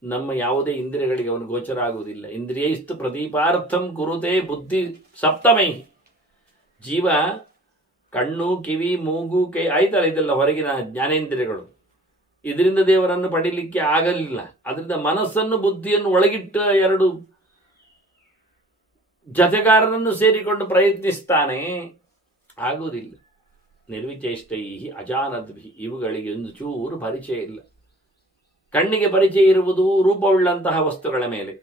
ನಮ್ಮ ಯಾವುದೇ ಇಂದ್ರಿಯಗಳಿಗೆ ಅವನು ಗೋಚರ ಆಗುವುದಿಲ್ಲ. ಇಂದ್ರಿಯೈಸ್ತು ಪ್ರದೀಪಾರ್ಥಂ ಕುರುತೆ ಬುದ್ಧಿ ಸಪ್ತಮೈ. ಜೀವ ಕಣ್ಣು, ಕಿವಿ, ಮೂಗು, ಕೈ ಆಯ್ತಲ್ಲ, ಇದೆಲ್ಲ ಹೊರಗಿನ ಜ್ಞಾನೇಂದ್ರಿಯಗಳು. ಇದರಿಂದ ದೇವರನ್ನು ಪಡೀಲಿಕ್ಕೆ ಆಗಲಿಲ್ಲ. ಅದರಿಂದ ಮನಸ್ಸನ್ನು, ಬುದ್ಧಿಯನ್ನು ಒಳಗಿಟ್ಟ ಎರಡು ಜತೆಗಾರರನ್ನು ಸೇರಿಕೊಂಡು ಪ್ರಯತ್ನಿಸ್ತಾನೆ, ಆಗುವುದಿಲ್ಲ. ನಿರ್ವಿಚೇಷ್ಟೈ ಅಜಾನದ್ಭಿ. ಇವುಗಳಿಗೆ ಒಂದು ಚೂರು ಪರಿಚಯ ಇಲ್ಲ. ಕಣ್ಣಿಗೆ ಪರಿಚಯ ಇರುವುದು ರೂಪವುಳ್ಳಂತಹ ವಸ್ತುಗಳ ಮೇಲೆ.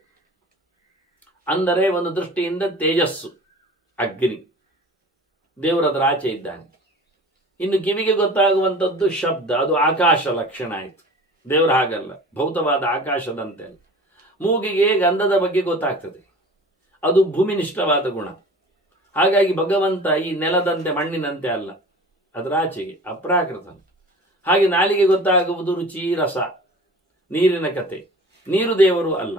ಅಂದರೆ ಒಂದು ದೃಷ್ಟಿಯಿಂದ ತೇಜಸ್ಸು, ಅಗ್ನಿ, ದೇವರದರ ಆಚೆ ಇದ್ದಾನೆ. ಇನ್ನು ಕಿವಿಗೆ ಗೊತ್ತಾಗುವಂಥದ್ದು ಶಬ್ದ, ಅದು ಆಕಾಶ ಲಕ್ಷಣ ಆಯಿತು. ದೇವರ ಹಾಗಲ್ಲ, ಭೌತವಾದ ಆಕಾಶದಂತೆ ಅಲ್ಲ. ಮೂಗಿಗೆ ಗಂಧದ ಬಗ್ಗೆ ಗೊತ್ತಾಗ್ತದೆ, ಅದು ಭೂಮಿನಿಷ್ಠವಾದ ಗುಣ. ಹಾಗಾಗಿ ಭಗವಂತ ಈ ನೆಲದಂತೆ, ಮಣ್ಣಿನಂತೆ ಅಲ್ಲ, ಅದರ ಆಚೆಗೆ ಅಪ್ರಾಕೃತ. ಹಾಗೆ ನಾಲಿಗೆ ಗೊತ್ತಾಗುವುದು ರುಚಿ, ರಸ, ನೀರಿನ ಕತೆ. ನೀರು ದೇವರು ಅಲ್ಲ.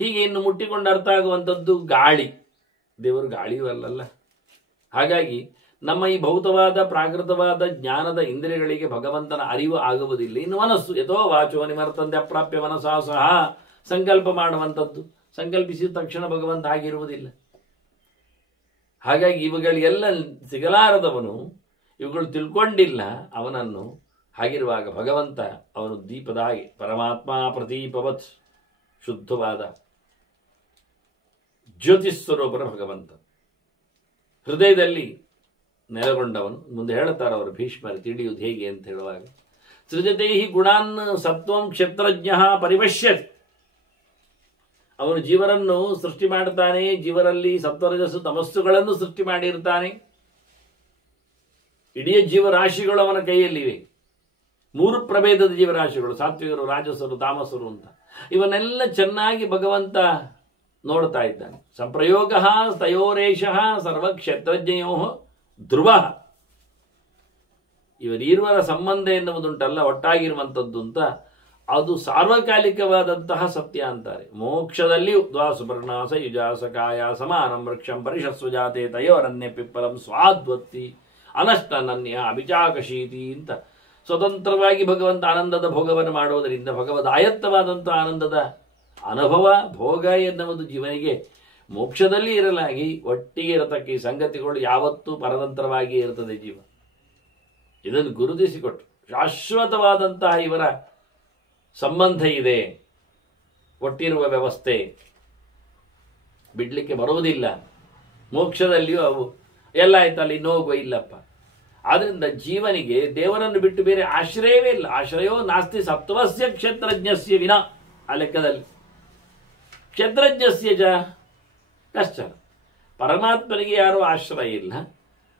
ಹೀಗೆ ಇನ್ನು ಮುಟ್ಟಿಕೊಂಡು ಅರ್ಥ ಆಗುವಂಥದ್ದು ಗಾಳಿ, ದೇವರು ಗಾಳಿಯೂ ಅಲ್ಲಲ್ಲ. ಹಾಗಾಗಿ ನಮ್ಮ ಈ ಭೌತವಾದ, ಪ್ರಾಕೃತವಾದ ಜ್ಞಾನದ ಇಂದ್ರಿಯಗಳಿಗೆ ಭಗವಂತನ ಅರಿವು ಆಗುವುದಿಲ್ಲ. ಇನ್ನು ಮನಸ್ಸು, ಯಥೋ ವಾಚೋ ನಿಮರ್ತಂದೆ ಅಪ್ರಾಪ್ಯ ಮನಸಾ ಸಹ, ಸಂಕಲ್ಪ ಮಾಡುವಂಥದ್ದು. ಸಂಕಲ್ಪಿಸಿದ ತಕ್ಷಣ ಭಗವಂತ ಆಗಿರುವುದಿಲ್ಲ. ಹಾಗಾಗಿ ಇವುಗಳಿಗೆಲ್ಲ ಸಿಗಲಾರದವನು, ಇವುಗಳು ತಿಳ್ಕೊಂಡಿಲ್ಲ ಅವನನ್ನು. ಹಾಗಿರುವಾಗ ಭಗವಂತ ಅವನು ದೀಪದ ಹಾಗೆ, ಪರಮಾತ್ಮ ಪ್ರದೀಪವತ್, ಶುದ್ಧವಾದ ಜ್ಯೋತಿಸ್ವರೂಪರ ಭಗವಂತ. ಹೃದಯದಲ್ಲಿ ನೆಲೆಗೊಂಡವನು. ಮುಂದೆ ಹೇಳುತ್ತಾರೆ ಅವರು ಭೀಷ್ಮರು ತಿಳಿಯುವುದು ಹೇಗೆ ಅಂತ ಹೇಳುವಾಗ, ಸೃಜತೆ ಹಿ ಗುಣಾನ್ ಸತ್ವಂ ಕ್ಷೇತ್ರಜ್ಞ ಪರಿಪಶ್ಯತಿ. ಅವನು ಜೀವರನ್ನು ಸೃಷ್ಟಿ ಮಾಡುತ್ತಾನೆ, ಜೀವರಲ್ಲಿ ಸತ್ವರಜಸ್ಸು ತಮಸ್ಸುಗಳನ್ನು ಸೃಷ್ಟಿ ಮಾಡಿರ್ತಾನೆ. ಇಡೀ ಜೀವರಾಶಿಗಳು ಅವನ ಕೈಯಲ್ಲಿವೆ. 3 ಪ್ರಭೇದದ ಜೀವರಾಶಿಗಳು, ಸಾತ್ವಿಕರು, ರಾಜಸರು, ತಾಮಸರು ಅಂತ. ಇವನ್ನೆಲ್ಲ ಚೆನ್ನಾಗಿ ಭಗವಂತ ನೋಡ್ತಾ ಇದ್ದಾನೆ. ಸಂಪ್ರಯೋಗ ತಯೋರೇಶ ಸರ್ವಕ್ಷೇತ್ರಜ್ಞಯೋ ಧ್ರುವ. ಇವರೀರ್ವರ ಸಂಬಂಧ ಎನ್ನುವುದುಂಟಲ್ಲ, ಒಟ್ಟಾಗಿರುವಂಥದ್ದು ಅಂತ, ಅದು ಸಾರ್ವಕಾಲಿಕವಾದಂತಹ ಸತ್ಯ ಅಂತಾರೆ. ಮೋಕ್ಷದಲ್ಲಿ ದ್ವಾಸುಪರ್ಣಾಸ ಯುಜಾಸ ಕಾಯ ಸಮಾನಂ ವೃಕ್ಷಂ ಪರಿಷಸ್ವ ಜಾತೆ ತಯೋರನ್ಯ ಪಿಪ್ಪಲಂ ಸ್ವಾದ್ವತ್ತಿ ಅನಷ್ಟನನ್ಯ ಅಭಿಚಾಕಶೀತಿ ಅಂತ ಸ್ವತಂತ್ರವಾಗಿ ಭಗವಂತ ಆನಂದದ ಭೋಗವನ್ನು ಮಾಡುವುದರಿಂದ ಭಗವದಾಯತ್ತವಾದಂತಹ ಆನಂದದ ಅನುಭವ ಭೋಗ ಎನ್ನುವುದು ಜೀವನಿಗೆ ಮೋಕ್ಷದಲ್ಲಿ ಇರಲಾಗಿ ಒಟ್ಟಿಗೆ ಇರತಕ್ಕ ಈ ಸಂಗತಿಗಳು ಯಾವತ್ತೂ ಪರತಂತ್ರವಾಗಿ ಇರುತ್ತದೆ ಜೀವ. ಇದನ್ನು ಗುರುತಿಸಿಕೊಟ್ಟು ಶಾಶ್ವತವಾದಂತಹ ಇವರ ಸಂಬಂಧ ಇದೆ, ಒಟ್ಟಿರುವ ವ್ಯವಸ್ಥೆ ಬಿಡ್ಲಿಕ್ಕೆ ಬರುವುದಿಲ್ಲ. ಮೋಕ್ಷದಲ್ಲಿಯೂ ಅವು ಎಲ್ಲ ಆಯ್ತಲ್ಲ, ಇನ್ನು ಹೋಗುವ ಇಲ್ಲಪ್ಪ. ಆದ್ರಿಂದ ಜೀವನಿಗೆ ದೇವರನ್ನು ಬಿಟ್ಟು ಬೇರೆ ಆಶ್ರಯವೇ ಇಲ್ಲ. ಆಶ್ರಯೋ ನಾಸ್ತಿ ಸತ್ವಸ್ಯ ಕ್ಷೇತ್ರಜ್ಞಸ್ಯ ವಿನ. ಆ ಲೆಕ್ಕದಲ್ಲಿ ಕ್ಷೇತ್ರಜ್ಞಸ್ಯ ಕಷ್ಟ. ಪರಮಾತ್ಮನಿಗೆ ಯಾರೂ ಆಶ್ರಯ ಇಲ್ಲ.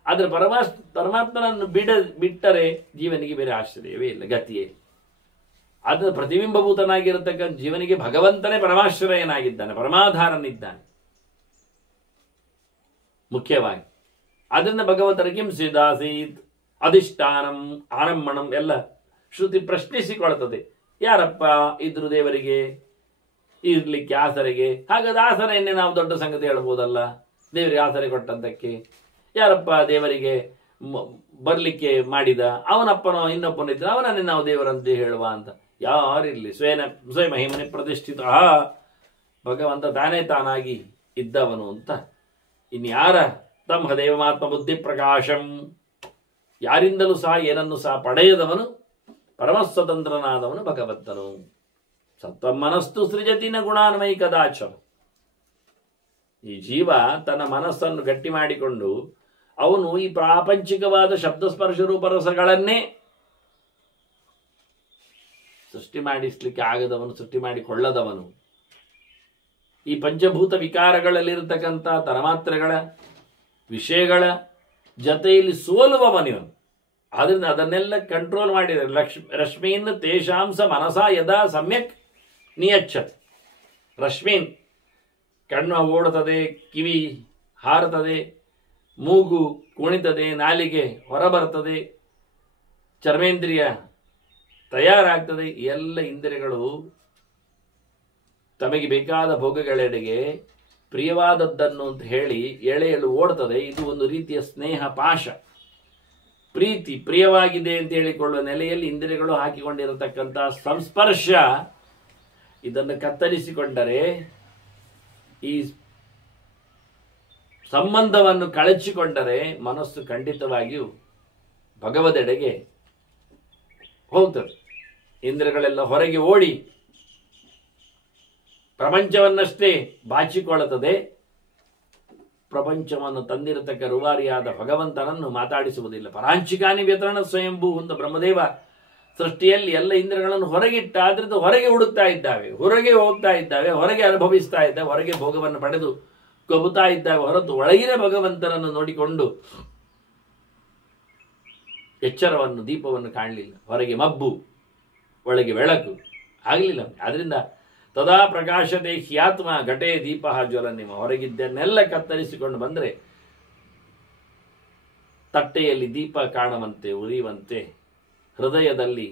ಆದರೆ ಪರಮಾತ್ಮನನ್ನು ಬಿಟ್ಟರೆ ಜೀವನಿಗೆ ಬೇರೆ ಆಶ್ರಯವೇ ಇಲ್ಲ, ಗತಿಯೇ. ಅದರ ಪ್ರತಿಬಿಂಬಭೂತನಾಗಿರತಕ್ಕಂಥ ಜೀವನಿಗೆ ಭಗವಂತನೇ ಪರಮಾಶ್ರಯನಾಗಿದ್ದಾನೆ, ಪರಮಾಧಾರನಿದ್ದಾನೆ ಮುಖ್ಯವಾಗಿ. ಅದರಿಂದ ಭಗವಂತನ ಕಿಂಸಿದಾಸೀತ್ ಅಧಿಷ್ಠಾನಂ ಆನಮ್ಮಣಂ ಎಲ್ಲ ಶ್ರುತಿ ಪ್ರಶ್ನಿಸಿಕೊಳ್ತದೆ. ಯಾರಪ್ಪ ಇದ್ರು ದೇವರಿಗೆ ಇರ್ಲಿಕ್ಕೆ ಆಸರೆಗೆ? ಹಾಗಾದ ಆಸರೆಯನ್ನೇ ನಾವು ದೊಡ್ಡ ಸಂಗತಿ ಹೇಳ್ಬೋದಲ್ಲ, ದೇವರಿಗೆ ಆಸರೆ ಕೊಟ್ಟಂತಕ್ಕೆ. ಯಾರಪ್ಪ ದೇವರಿಗೆ ಬರ್ಲಿಕ್ಕೆ ಮಾಡಿದ? ಅವನಪ್ಪನೋ ಇನ್ನೊಬ್ಬನ ಇದ್ದ, ಅವನನ್ನೇ ನಾವು ದೇವರಂತೆ ಹೇಳುವ ಅಂತ ಯಾರಿರ್ಲಿ. ಸ್ವಯಮಹಿಮನೆ ಪ್ರತಿಷ್ಠಿತ ಭಗವಂತ ತಾನೇ ತಾನಾಗಿ ಇದ್ದವನು ಅಂತ. ಇನ್ಯಾರ ತಮ್ಮ ದೇವಮಾತ್ಮ ಬುದ್ಧಿ ಪ್ರಕಾಶಂ, ಯಾರಿಂದಲೂ ಸಹ ಏನನ್ನು ಸಹ ಪಡೆಯದವನು ಪರಮಸ್ವತಂತ್ರನಾದವನು ಭಗವಂತನು. ಸತ್ವಮನಸ್ತು ಸೃಜತಿನ ಗುಣಾನ್ಮಯಿ ಕದಾಚ. ಈ ಜೀವ ತನ್ನ ಮನಸ್ಸನ್ನು ಗಟ್ಟಿ ಮಾಡಿಕೊಂಡು ಅವನು ಈ ಪ್ರಾಪಂಚಿಕವಾದ ಶಬ್ದಸ್ಪರ್ಶ ರೂಪರಸಗಳನ್ನೇ ಸೃಷ್ಟಿ ಮಾಡಿಸ್ಲಿಕ್ಕೆ ಆಗದವನು, ಸೃಷ್ಟಿ ಮಾಡಿಕೊಳ್ಳದವನು. ಈ ಪಂಚಭೂತ ವಿಕಾರಗಳಲ್ಲಿರತಕ್ಕಂಥ ತನ್ಮಾತ್ರೆಗಳ ವಿಷಯಗಳ ಜೊತೆಯಲ್ಲಿ ಸೋಲುವವನಿವನು. ಆದ್ರಿಂದ ಅದನ್ನೆಲ್ಲ ಕಂಟ್ರೋಲ್ ಮಾಡಿದರೆ ರಶ್ಮೀನ್ ತೇಷಾಂಸ ಮನಸ ಯದಾ ಸಮ್ಯಕ್ ನಿಯಚ್ಚತ್. ರಶ್ಮೀನ್ ಕಣ್ಣು ಓಡುತ್ತದೆ, ಕಿವಿ ಹಾರುತ್ತದೆ, ಮೂಗು ಕುಣಿತದೆ, ನಾಲಿಗೆ ಹೊರಬರ್ತದೆ, ಚರ್ಮೇಂದ್ರಿಯ ತಯಾರಾಗ್ತದೆ. ಎಲ್ಲ ಇಂದ್ರಿಯಗಳು ತಮಗೆ ಬೇಕಾದ ಭೋಗಗಳೆಡೆಗೆ ಪ್ರಿಯವಾದದ್ದನ್ನು ಅಂತ ಹೇಳಿ ಎಳೆಯಲು ಓಡ್ತದೆ. ಇದು ಒಂದು ರೀತಿಯ ಸ್ನೇಹ ಪಾಶ, ಪ್ರೀತಿ, ಪ್ರಿಯವಾಗಿದೆ ಅಂತ ಹೇಳಿಕೊಳ್ಳುವ ನೆಲೆಯಲ್ಲಿ ಇಂದ್ರಿಯಗಳು ಹಾಕಿಕೊಂಡಿರತಕ್ಕಂಥ ಸಂಸ್ಪರ್ಶ. ಇದನ್ನು ಕತ್ತರಿಸಿಕೊಂಡರೆ, ಈ ಸಂಬಂಧವನ್ನು ಕಳಚಿಕೊಂಡರೆ ಮನಸ್ಸು ಖಂಡಿತವಾಗಿಯೂ ಭಗವದೆಡೆಗೆ ಹೋಗ್ತದೆ. ಇಂದ್ರಿಯಗಳೆಲ್ಲ ಹೊರಗೆ ಓಡಿ ಪ್ರಪಂಚವನ್ನಷ್ಟೇ ಬಾಚಿಕೊಳ್ಳುತ್ತದೆ. ಪ್ರಪಂಚವನ್ನು ತಂದಿರತಕ್ಕ ರೂವಾರಿಯಾದ ಭಗವಂತನನ್ನು ಮಾತಾಡಿಸುವುದಿಲ್ಲ. ಪರಾಂಚಿಕಾನಿ ವ್ಯತರಣ ಸ್ವಯಂಭೂ ಅಂತ ಬ್ರಹ್ಮದೇವ ಸೃಷ್ಟಿಯಲ್ಲಿ ಎಲ್ಲ ಇಂದ್ರಿಯಗಳನ್ನು ಹೊರಗಿಟ್ಟ. ಆದ್ರಿಂದ ಹೊರಗೆ ಹುಡುಕ್ತಾ ಇದ್ದಾವೆ, ಹೊರಗೆ ಹೋಗ್ತಾ ಇದ್ದಾವೆ, ಹೊರಗೆ ಅನುಭವಿಸ್ತಾ ಇದ್ದಾವೆ, ಹೊರಗೆ ಭೋಗವನ್ನು ಪಡೆದು ಕೊಬುತ್ತಾ ಇದ್ದಾವೆ. ಹೊರತು ಒಳಗಿನ ಭಗವಂತನನ್ನು ನೋಡಿಕೊಂಡು ಎಚ್ಚರವನ್ನು, ದೀಪವನ್ನು ಕಾಣಲಿಲ್ಲ. ಹೊರಗೆ ಮಬ್ಬು, ಒಳಗೆ ಬೆಳಕು ಆಗಲಿಲ್ಲ. ಆದ್ರಿಂದ ತದಾ ಪ್ರಕಾಶತೆ ಹ್ಯಾತ್ಮ ಘಟೇ ದೀಪ ಜ್ವಲನಿಮ. ಹೊರಗಿದ್ದನ್ನೆಲ್ಲ ಕತ್ತರಿಸಿಕೊಂಡು ಬಂದರೆ ತಟ್ಟೆಯಲ್ಲಿ ದೀಪ ಕಾಣುವಂತೆ, ಉರಿಯುವಂತೆ, ಹೃದಯದಲ್ಲಿ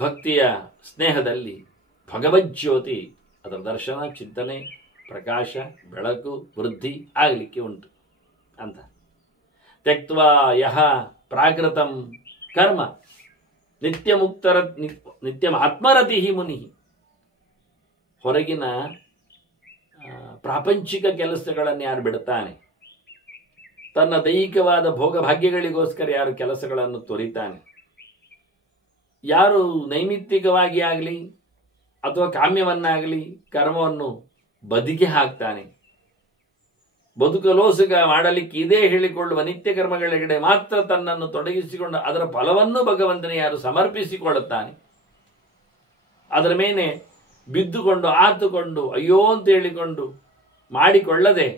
ಭಕ್ತಿಯ ಸ್ನೇಹದಲ್ಲಿ ಭಗವಜ್ಯೋತಿ ಅದರ ದರ್ಶನ, ಚಿಂತನೆ, ಪ್ರಕಾಶ, ಬೆಳಕು, ವೃದ್ಧಿ ಆಗಲಿಕ್ಕೆ ಉಂಟು ಅಂತ. ತ್ಯಕ್ತ್ವಾ ಯಹ ಪ್ರಾಕೃತಂ ಕರ್ಮ ನಿತ್ಯಂ ಆತ್ಮರತಿ ಮುನಿ. ಹೊರಗಿನ ಪ್ರಾಪಂಚಿಕ ಕೆಲಸಗಳನ್ನು ಯಾರು ಬಿಡುತ್ತಾನೆ, ತನ್ನ ದೈಹಿಕವಾದ ಭೋಗಭಾಗ್ಯಗಳಿಗೋಸ್ಕರ ಯಾರು ಕೆಲಸಗಳನ್ನು ತೊರಿತಾನೆ, ಯಾರು ನೈಮಿತ್ತಿಕವಾಗಿ ಆಗಲಿ ಅಥವಾ ಕಾಮ್ಯವನ್ನಾಗಲಿ ಕರ್ಮವನ್ನು ಬದಿಗೆ ಹಾಕ್ತಾನೆ, ಬದುಕಲೋಸುಗ ಮಾಡಲಿಕ್ಕೆ ಇದೇ ಹೇಳಿಕೊಳ್ಳುವ ನಿತ್ಯ ಕರ್ಮಗಳೆಡೆ ಮಾತ್ರ ತನ್ನನ್ನು ತೊಡಗಿಸಿಕೊಂಡು ಅದರ ಫಲವನ್ನು ಭಗವಂತನೇ ಯಾರು ಸಮರ್ಪಿಸಿಕೊಳ್ಳುತ್ತಾನೆ, ಅದರ ಮೇಲೆ ಬಿದ್ದುಕೊಂಡು ಆತುಕೊಂಡು ಅಯ್ಯೋ ಅಂತ ಹೇಳಿಕೊಂಡು ಮಾಡಿಕೊಳ್ಳದೆ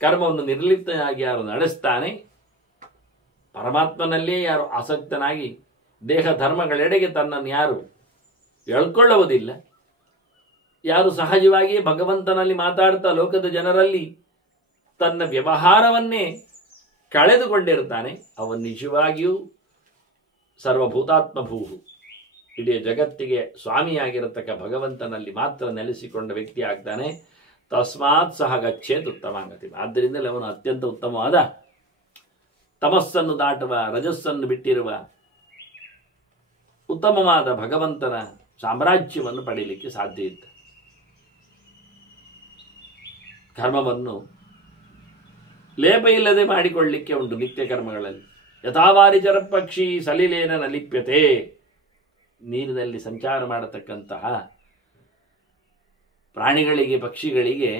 ಕರ್ಮವನ್ನು ನಿರ್ಲಿಪ್ತನಾಗಿ ಯಾರು ನಡೆಸ್ತಾನೆ, ಪರಮಾತ್ಮನಲ್ಲೇ ಯಾರು ಆಸಕ್ತನಾಗಿ ದೇಹ ಧರ್ಮಗಳೆಡೆಗೆ ತನ್ನನ್ನು ಯಾರು ಎಳ್ಕೊಳ್ಳುವುದಿಲ್ಲ, ಯಾರು ಸಹಜವಾಗಿ ಭಗವಂತನಲ್ಲಿ ಮಾತಾಡ್ತಾ ಲೋಕದ ಜನರಲ್ಲಿ ತನ್ನ ವ್ಯವಹಾರವನ್ನೇ ಕಳೆದುಕೊಂಡಿರ್ತಾನೆ, ಅವನು ನಿಜವಾಗಿಯೂ ಸರ್ವಭೂತಾತ್ಮಭೂಹು ಇಡೀ ಜಗತ್ತಿಗೆ ಸ್ವಾಮಿಯಾಗಿರತಕ್ಕ ಭಗವಂತನಲ್ಲಿ ಮಾತ್ರ ನೆಲೆಸಿಕೊಂಡ ವ್ಯಕ್ತಿ ಆಗ್ತಾನೆ. ತಸ್ಮಾತ್ ಸಹ ಗಚ್ಚೇತ್ ಉತ್ತಮಾಗತಿ. ಆದ್ದರಿಂದಲೇ ಅವನು ಅತ್ಯಂತ ಉತ್ತಮವಾದ ತಮಸ್ಸನ್ನು ದಾಟುವ ರಜಸ್ಸನ್ನು ಬಿಟ್ಟಿರುವ ಉತ್ತಮವಾದ ಭಗವಂತನ ಸಾಮ್ರಾಜ್ಯವನ್ನು ಪಡೆಯಲಿಕ್ಕೆ ಸಾಧ್ಯ ಇತ್ತು. ಕರ್ಮವನ್ನು ಲೇಪ ಇಲ್ಲದೆ ಮಾಡಿಕೊಳ್ಳಲಿಕ್ಕೆ ಉಂಟು ನಿತ್ಯ ಕರ್ಮಗಳಲ್ಲಿ. ಯಥಾವಾರಿಚರ ಪಕ್ಷಿ ಸಲಿಲೇನ ನಲಿಪ್ಯತೆ. ನೀರಿನಲ್ಲಿ ಸಂಚಾರ ಮಾಡತಕ್ಕಂತಹ ಪ್ರಾಣಿಗಳಿಗೆ ಪಕ್ಷಿಗಳಿಗೆ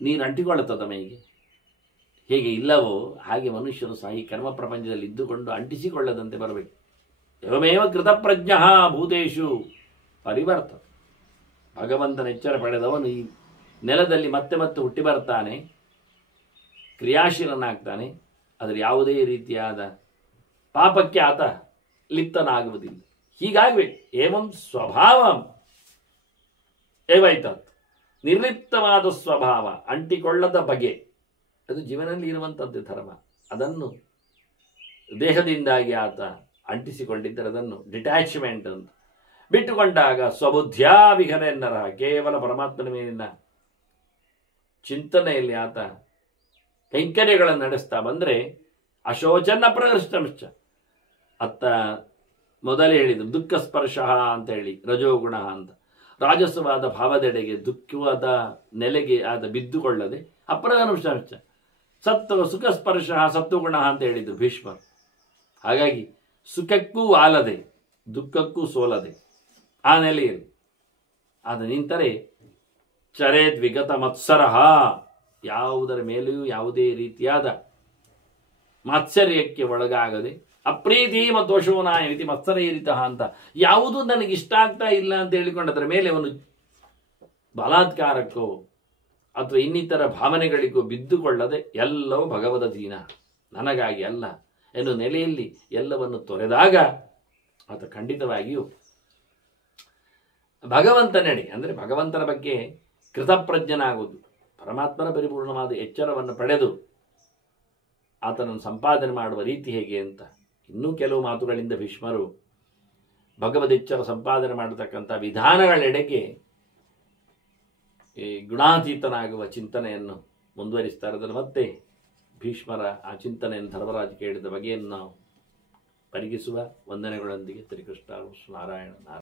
ನೀರು ಅಂಟಿಕೊಳ್ಳುತ್ತದೆ ಮೈಗೆ, ಹೇಗೆ ಇಲ್ಲವೋ ಹಾಗೆ ಮನುಷ್ಯರು ಸಹ ಈ ಕರ್ಮ ಪ್ರಪಂಚದಲ್ಲಿ ಇದ್ದುಕೊಂಡು ಅಂಟಿಸಿಕೊಳ್ಳದಂತೆ ಬರಬೇಕು. ಏವಮೇವ ಕೃತಪ್ರಜ್ಞ ಭೂತೇಶು ಪರಿವರ್ತ. ಭಗವಂತನ ಎಚ್ಚರ ಪಡೆದವನು ಈ ನೆಲದಲ್ಲಿ ಮತ್ತೆ ಮತ್ತೆ ಹುಟ್ಟಿ ಬರ್ತಾನೆ, ಕ್ರಿಯಾಶೀಲನಾಗ್ತಾನೆ. ಅದರ ಯಾವುದೇ ರೀತಿಯಾದ ಪಾಪಕ್ಕೆ ಆತ ಲಿಪ್ತನಾಗುವುದಿಲ್ಲ. ಹೀಗಾಗಬೇಕು. ಏವಂ ಸ್ವಭಾವಂ ಏವೈತತ್. ನಿರ್ಲಿಪ್ತವಾದ ಸ್ವಭಾವ, ಅಂಟಿಕೊಳ್ಳದ ಬಗೆ, ಅದು ಜೀವನದಲ್ಲಿ ಇರುವಂಥದ್ದು ಧರ್ಮ. ಅದನ್ನು ದೇಹದಿಂದಾಗಿ ಆತ ಅಂಟಿಸಿಕೊಂಡಿದ್ದರೆ ಅದನ್ನು ಡಿಟ್ಯಾಚ್ಮೆಂಟ್ ಅಂತ ಬಿಟ್ಟುಕೊಂಡಾಗ ಸ್ವಬುದ್ಧ್ಯಾ ವಿಹರೆನ್ನರ, ಕೇವಲ ಪರಮಾತ್ಮನ ಮೇಲಿನ ಚಿಂತನೆಯಲ್ಲಿ ಆತ ಕೈಂಕರ್ಯಗಳನ್ನು ನಡೆಸ್ತಾ ಬಂದರೆ ಅಶೋಚನ ಪ್ರದರ್ಶನಶ್ಚ. ಅತ್ತ ಮೊದಲೇ ಹೇಳಿದ್ರು ದುಃಖ ಸ್ಪರ್ಶ ಅಂತ ಹೇಳಿ ರಜೋಗುಣ ಅಂತ. ರಾಜಸವಾದ ಭಾವದೆಡೆಗೆ ದುಃಖವಾದ ನೆಲೆಗೆ ಆದ ಬಿದ್ದುಕೊಳ್ಳದೆ ಅಪ್ರದರ್ಶನಶ್ಚ. ಸುಖ ಸ್ಪರ್ಶ ಸತ್ವಗುಣ ಅಂತ ಹೇಳಿದ್ರು ಭೀಷ್ಮ. ಹಾಗಾಗಿ ಸುಖಕ್ಕೂ ಆಲದೆ ದುಃಖಕ್ಕೂ ಸೋಲದೆ ಆ ನೆಲೆಯಲ್ಲಿ ಆದ ನಿಂತರೆ ಚರೇದ್ ವಿಗತ ಮತ್ಸರಃ, ಯಾವುದರ ಮೇಲೆಯೂ ಯಾವುದೇ ರೀತಿಯಾದ ಮಾತ್ಸರ್ಯಕ್ಕೆ ಒಳಗಾಗದೆ, ಅಪ್ರೀತಿ ಮತ್ತು ದೋಷವನಾಯ ರೀತಿ ಮತ್ಸರ ಇರಿತ ಅಂತ ಯಾವುದೂ ನನಗೆ ಇಷ್ಟ ಆಗ್ತಾ ಇಲ್ಲ ಅಂತ ಹೇಳಿಕೊಂಡು ಅದರ ಮೇಲೆ ಅವನು ಬಲಾತ್ಕಾರಕ್ಕೋ ಅಥವಾ ಇನ್ನಿತರ ಭಾವನೆಗಳಿಗೂ ಬಿದ್ದುಕೊಳ್ಳದೆ ಎಲ್ಲವೂ ಭಗವದಧೀನ, ನನಗಾಗಿ ಅಲ್ಲ ಎನ್ನುವ ನೆಲೆಯಲ್ಲಿ ಎಲ್ಲವನ್ನು ತೊರೆದಾಗ ಆತ ಖಂಡಿತವಾಗಿಯೂ ಭಗವಂತನೆಡೆ ಅಂದರೆ ಭಗವಂತನ ಬಗ್ಗೆ ಕೃತಪ್ರಜ್ಞನಾಗುವುದು, ಪರಮಾತ್ಮನ ಪರಿಪೂರ್ಣವಾದ ಎಚ್ಚರವನ್ನು ಪಡೆದು ಆತನನ್ನು ಸಂಪಾದನೆ ಮಾಡುವ ರೀತಿ ಹೇಗೆ ಅಂತ ಇನ್ನೂ ಕೆಲವು ಮಾತುಗಳಿಂದ ಭೀಷ್ಮರು ಭಗವದೆಚ್ಚರ ಸಂಪಾದನೆ ಮಾಡತಕ್ಕಂಥ ವಿಧಾನಗಳೆಡೆಗೆ ಈ ಗುಣಾತೀತನಾಗುವ ಚಿಂತನೆಯನ್ನು ಮುಂದುವರಿಸ್ತಾರೆ. ಅದನ್ನು ಮತ್ತೆ ಭೀಷ್ಮರ ಆ ಚಿಂತನೆಯನ್ನು ಧರ್ಮರಾಜ ಕೇಳಿದ ಬಗೆಯನ್ನು ನಾವು ಪರಿಗಿಸುವ ವಂದನೆಗಳೊಂದಿಗೆ ಶ್ರೀಕೃಷ್ಣ ನಾರಾಯಣ ನಾರಾಯಣ.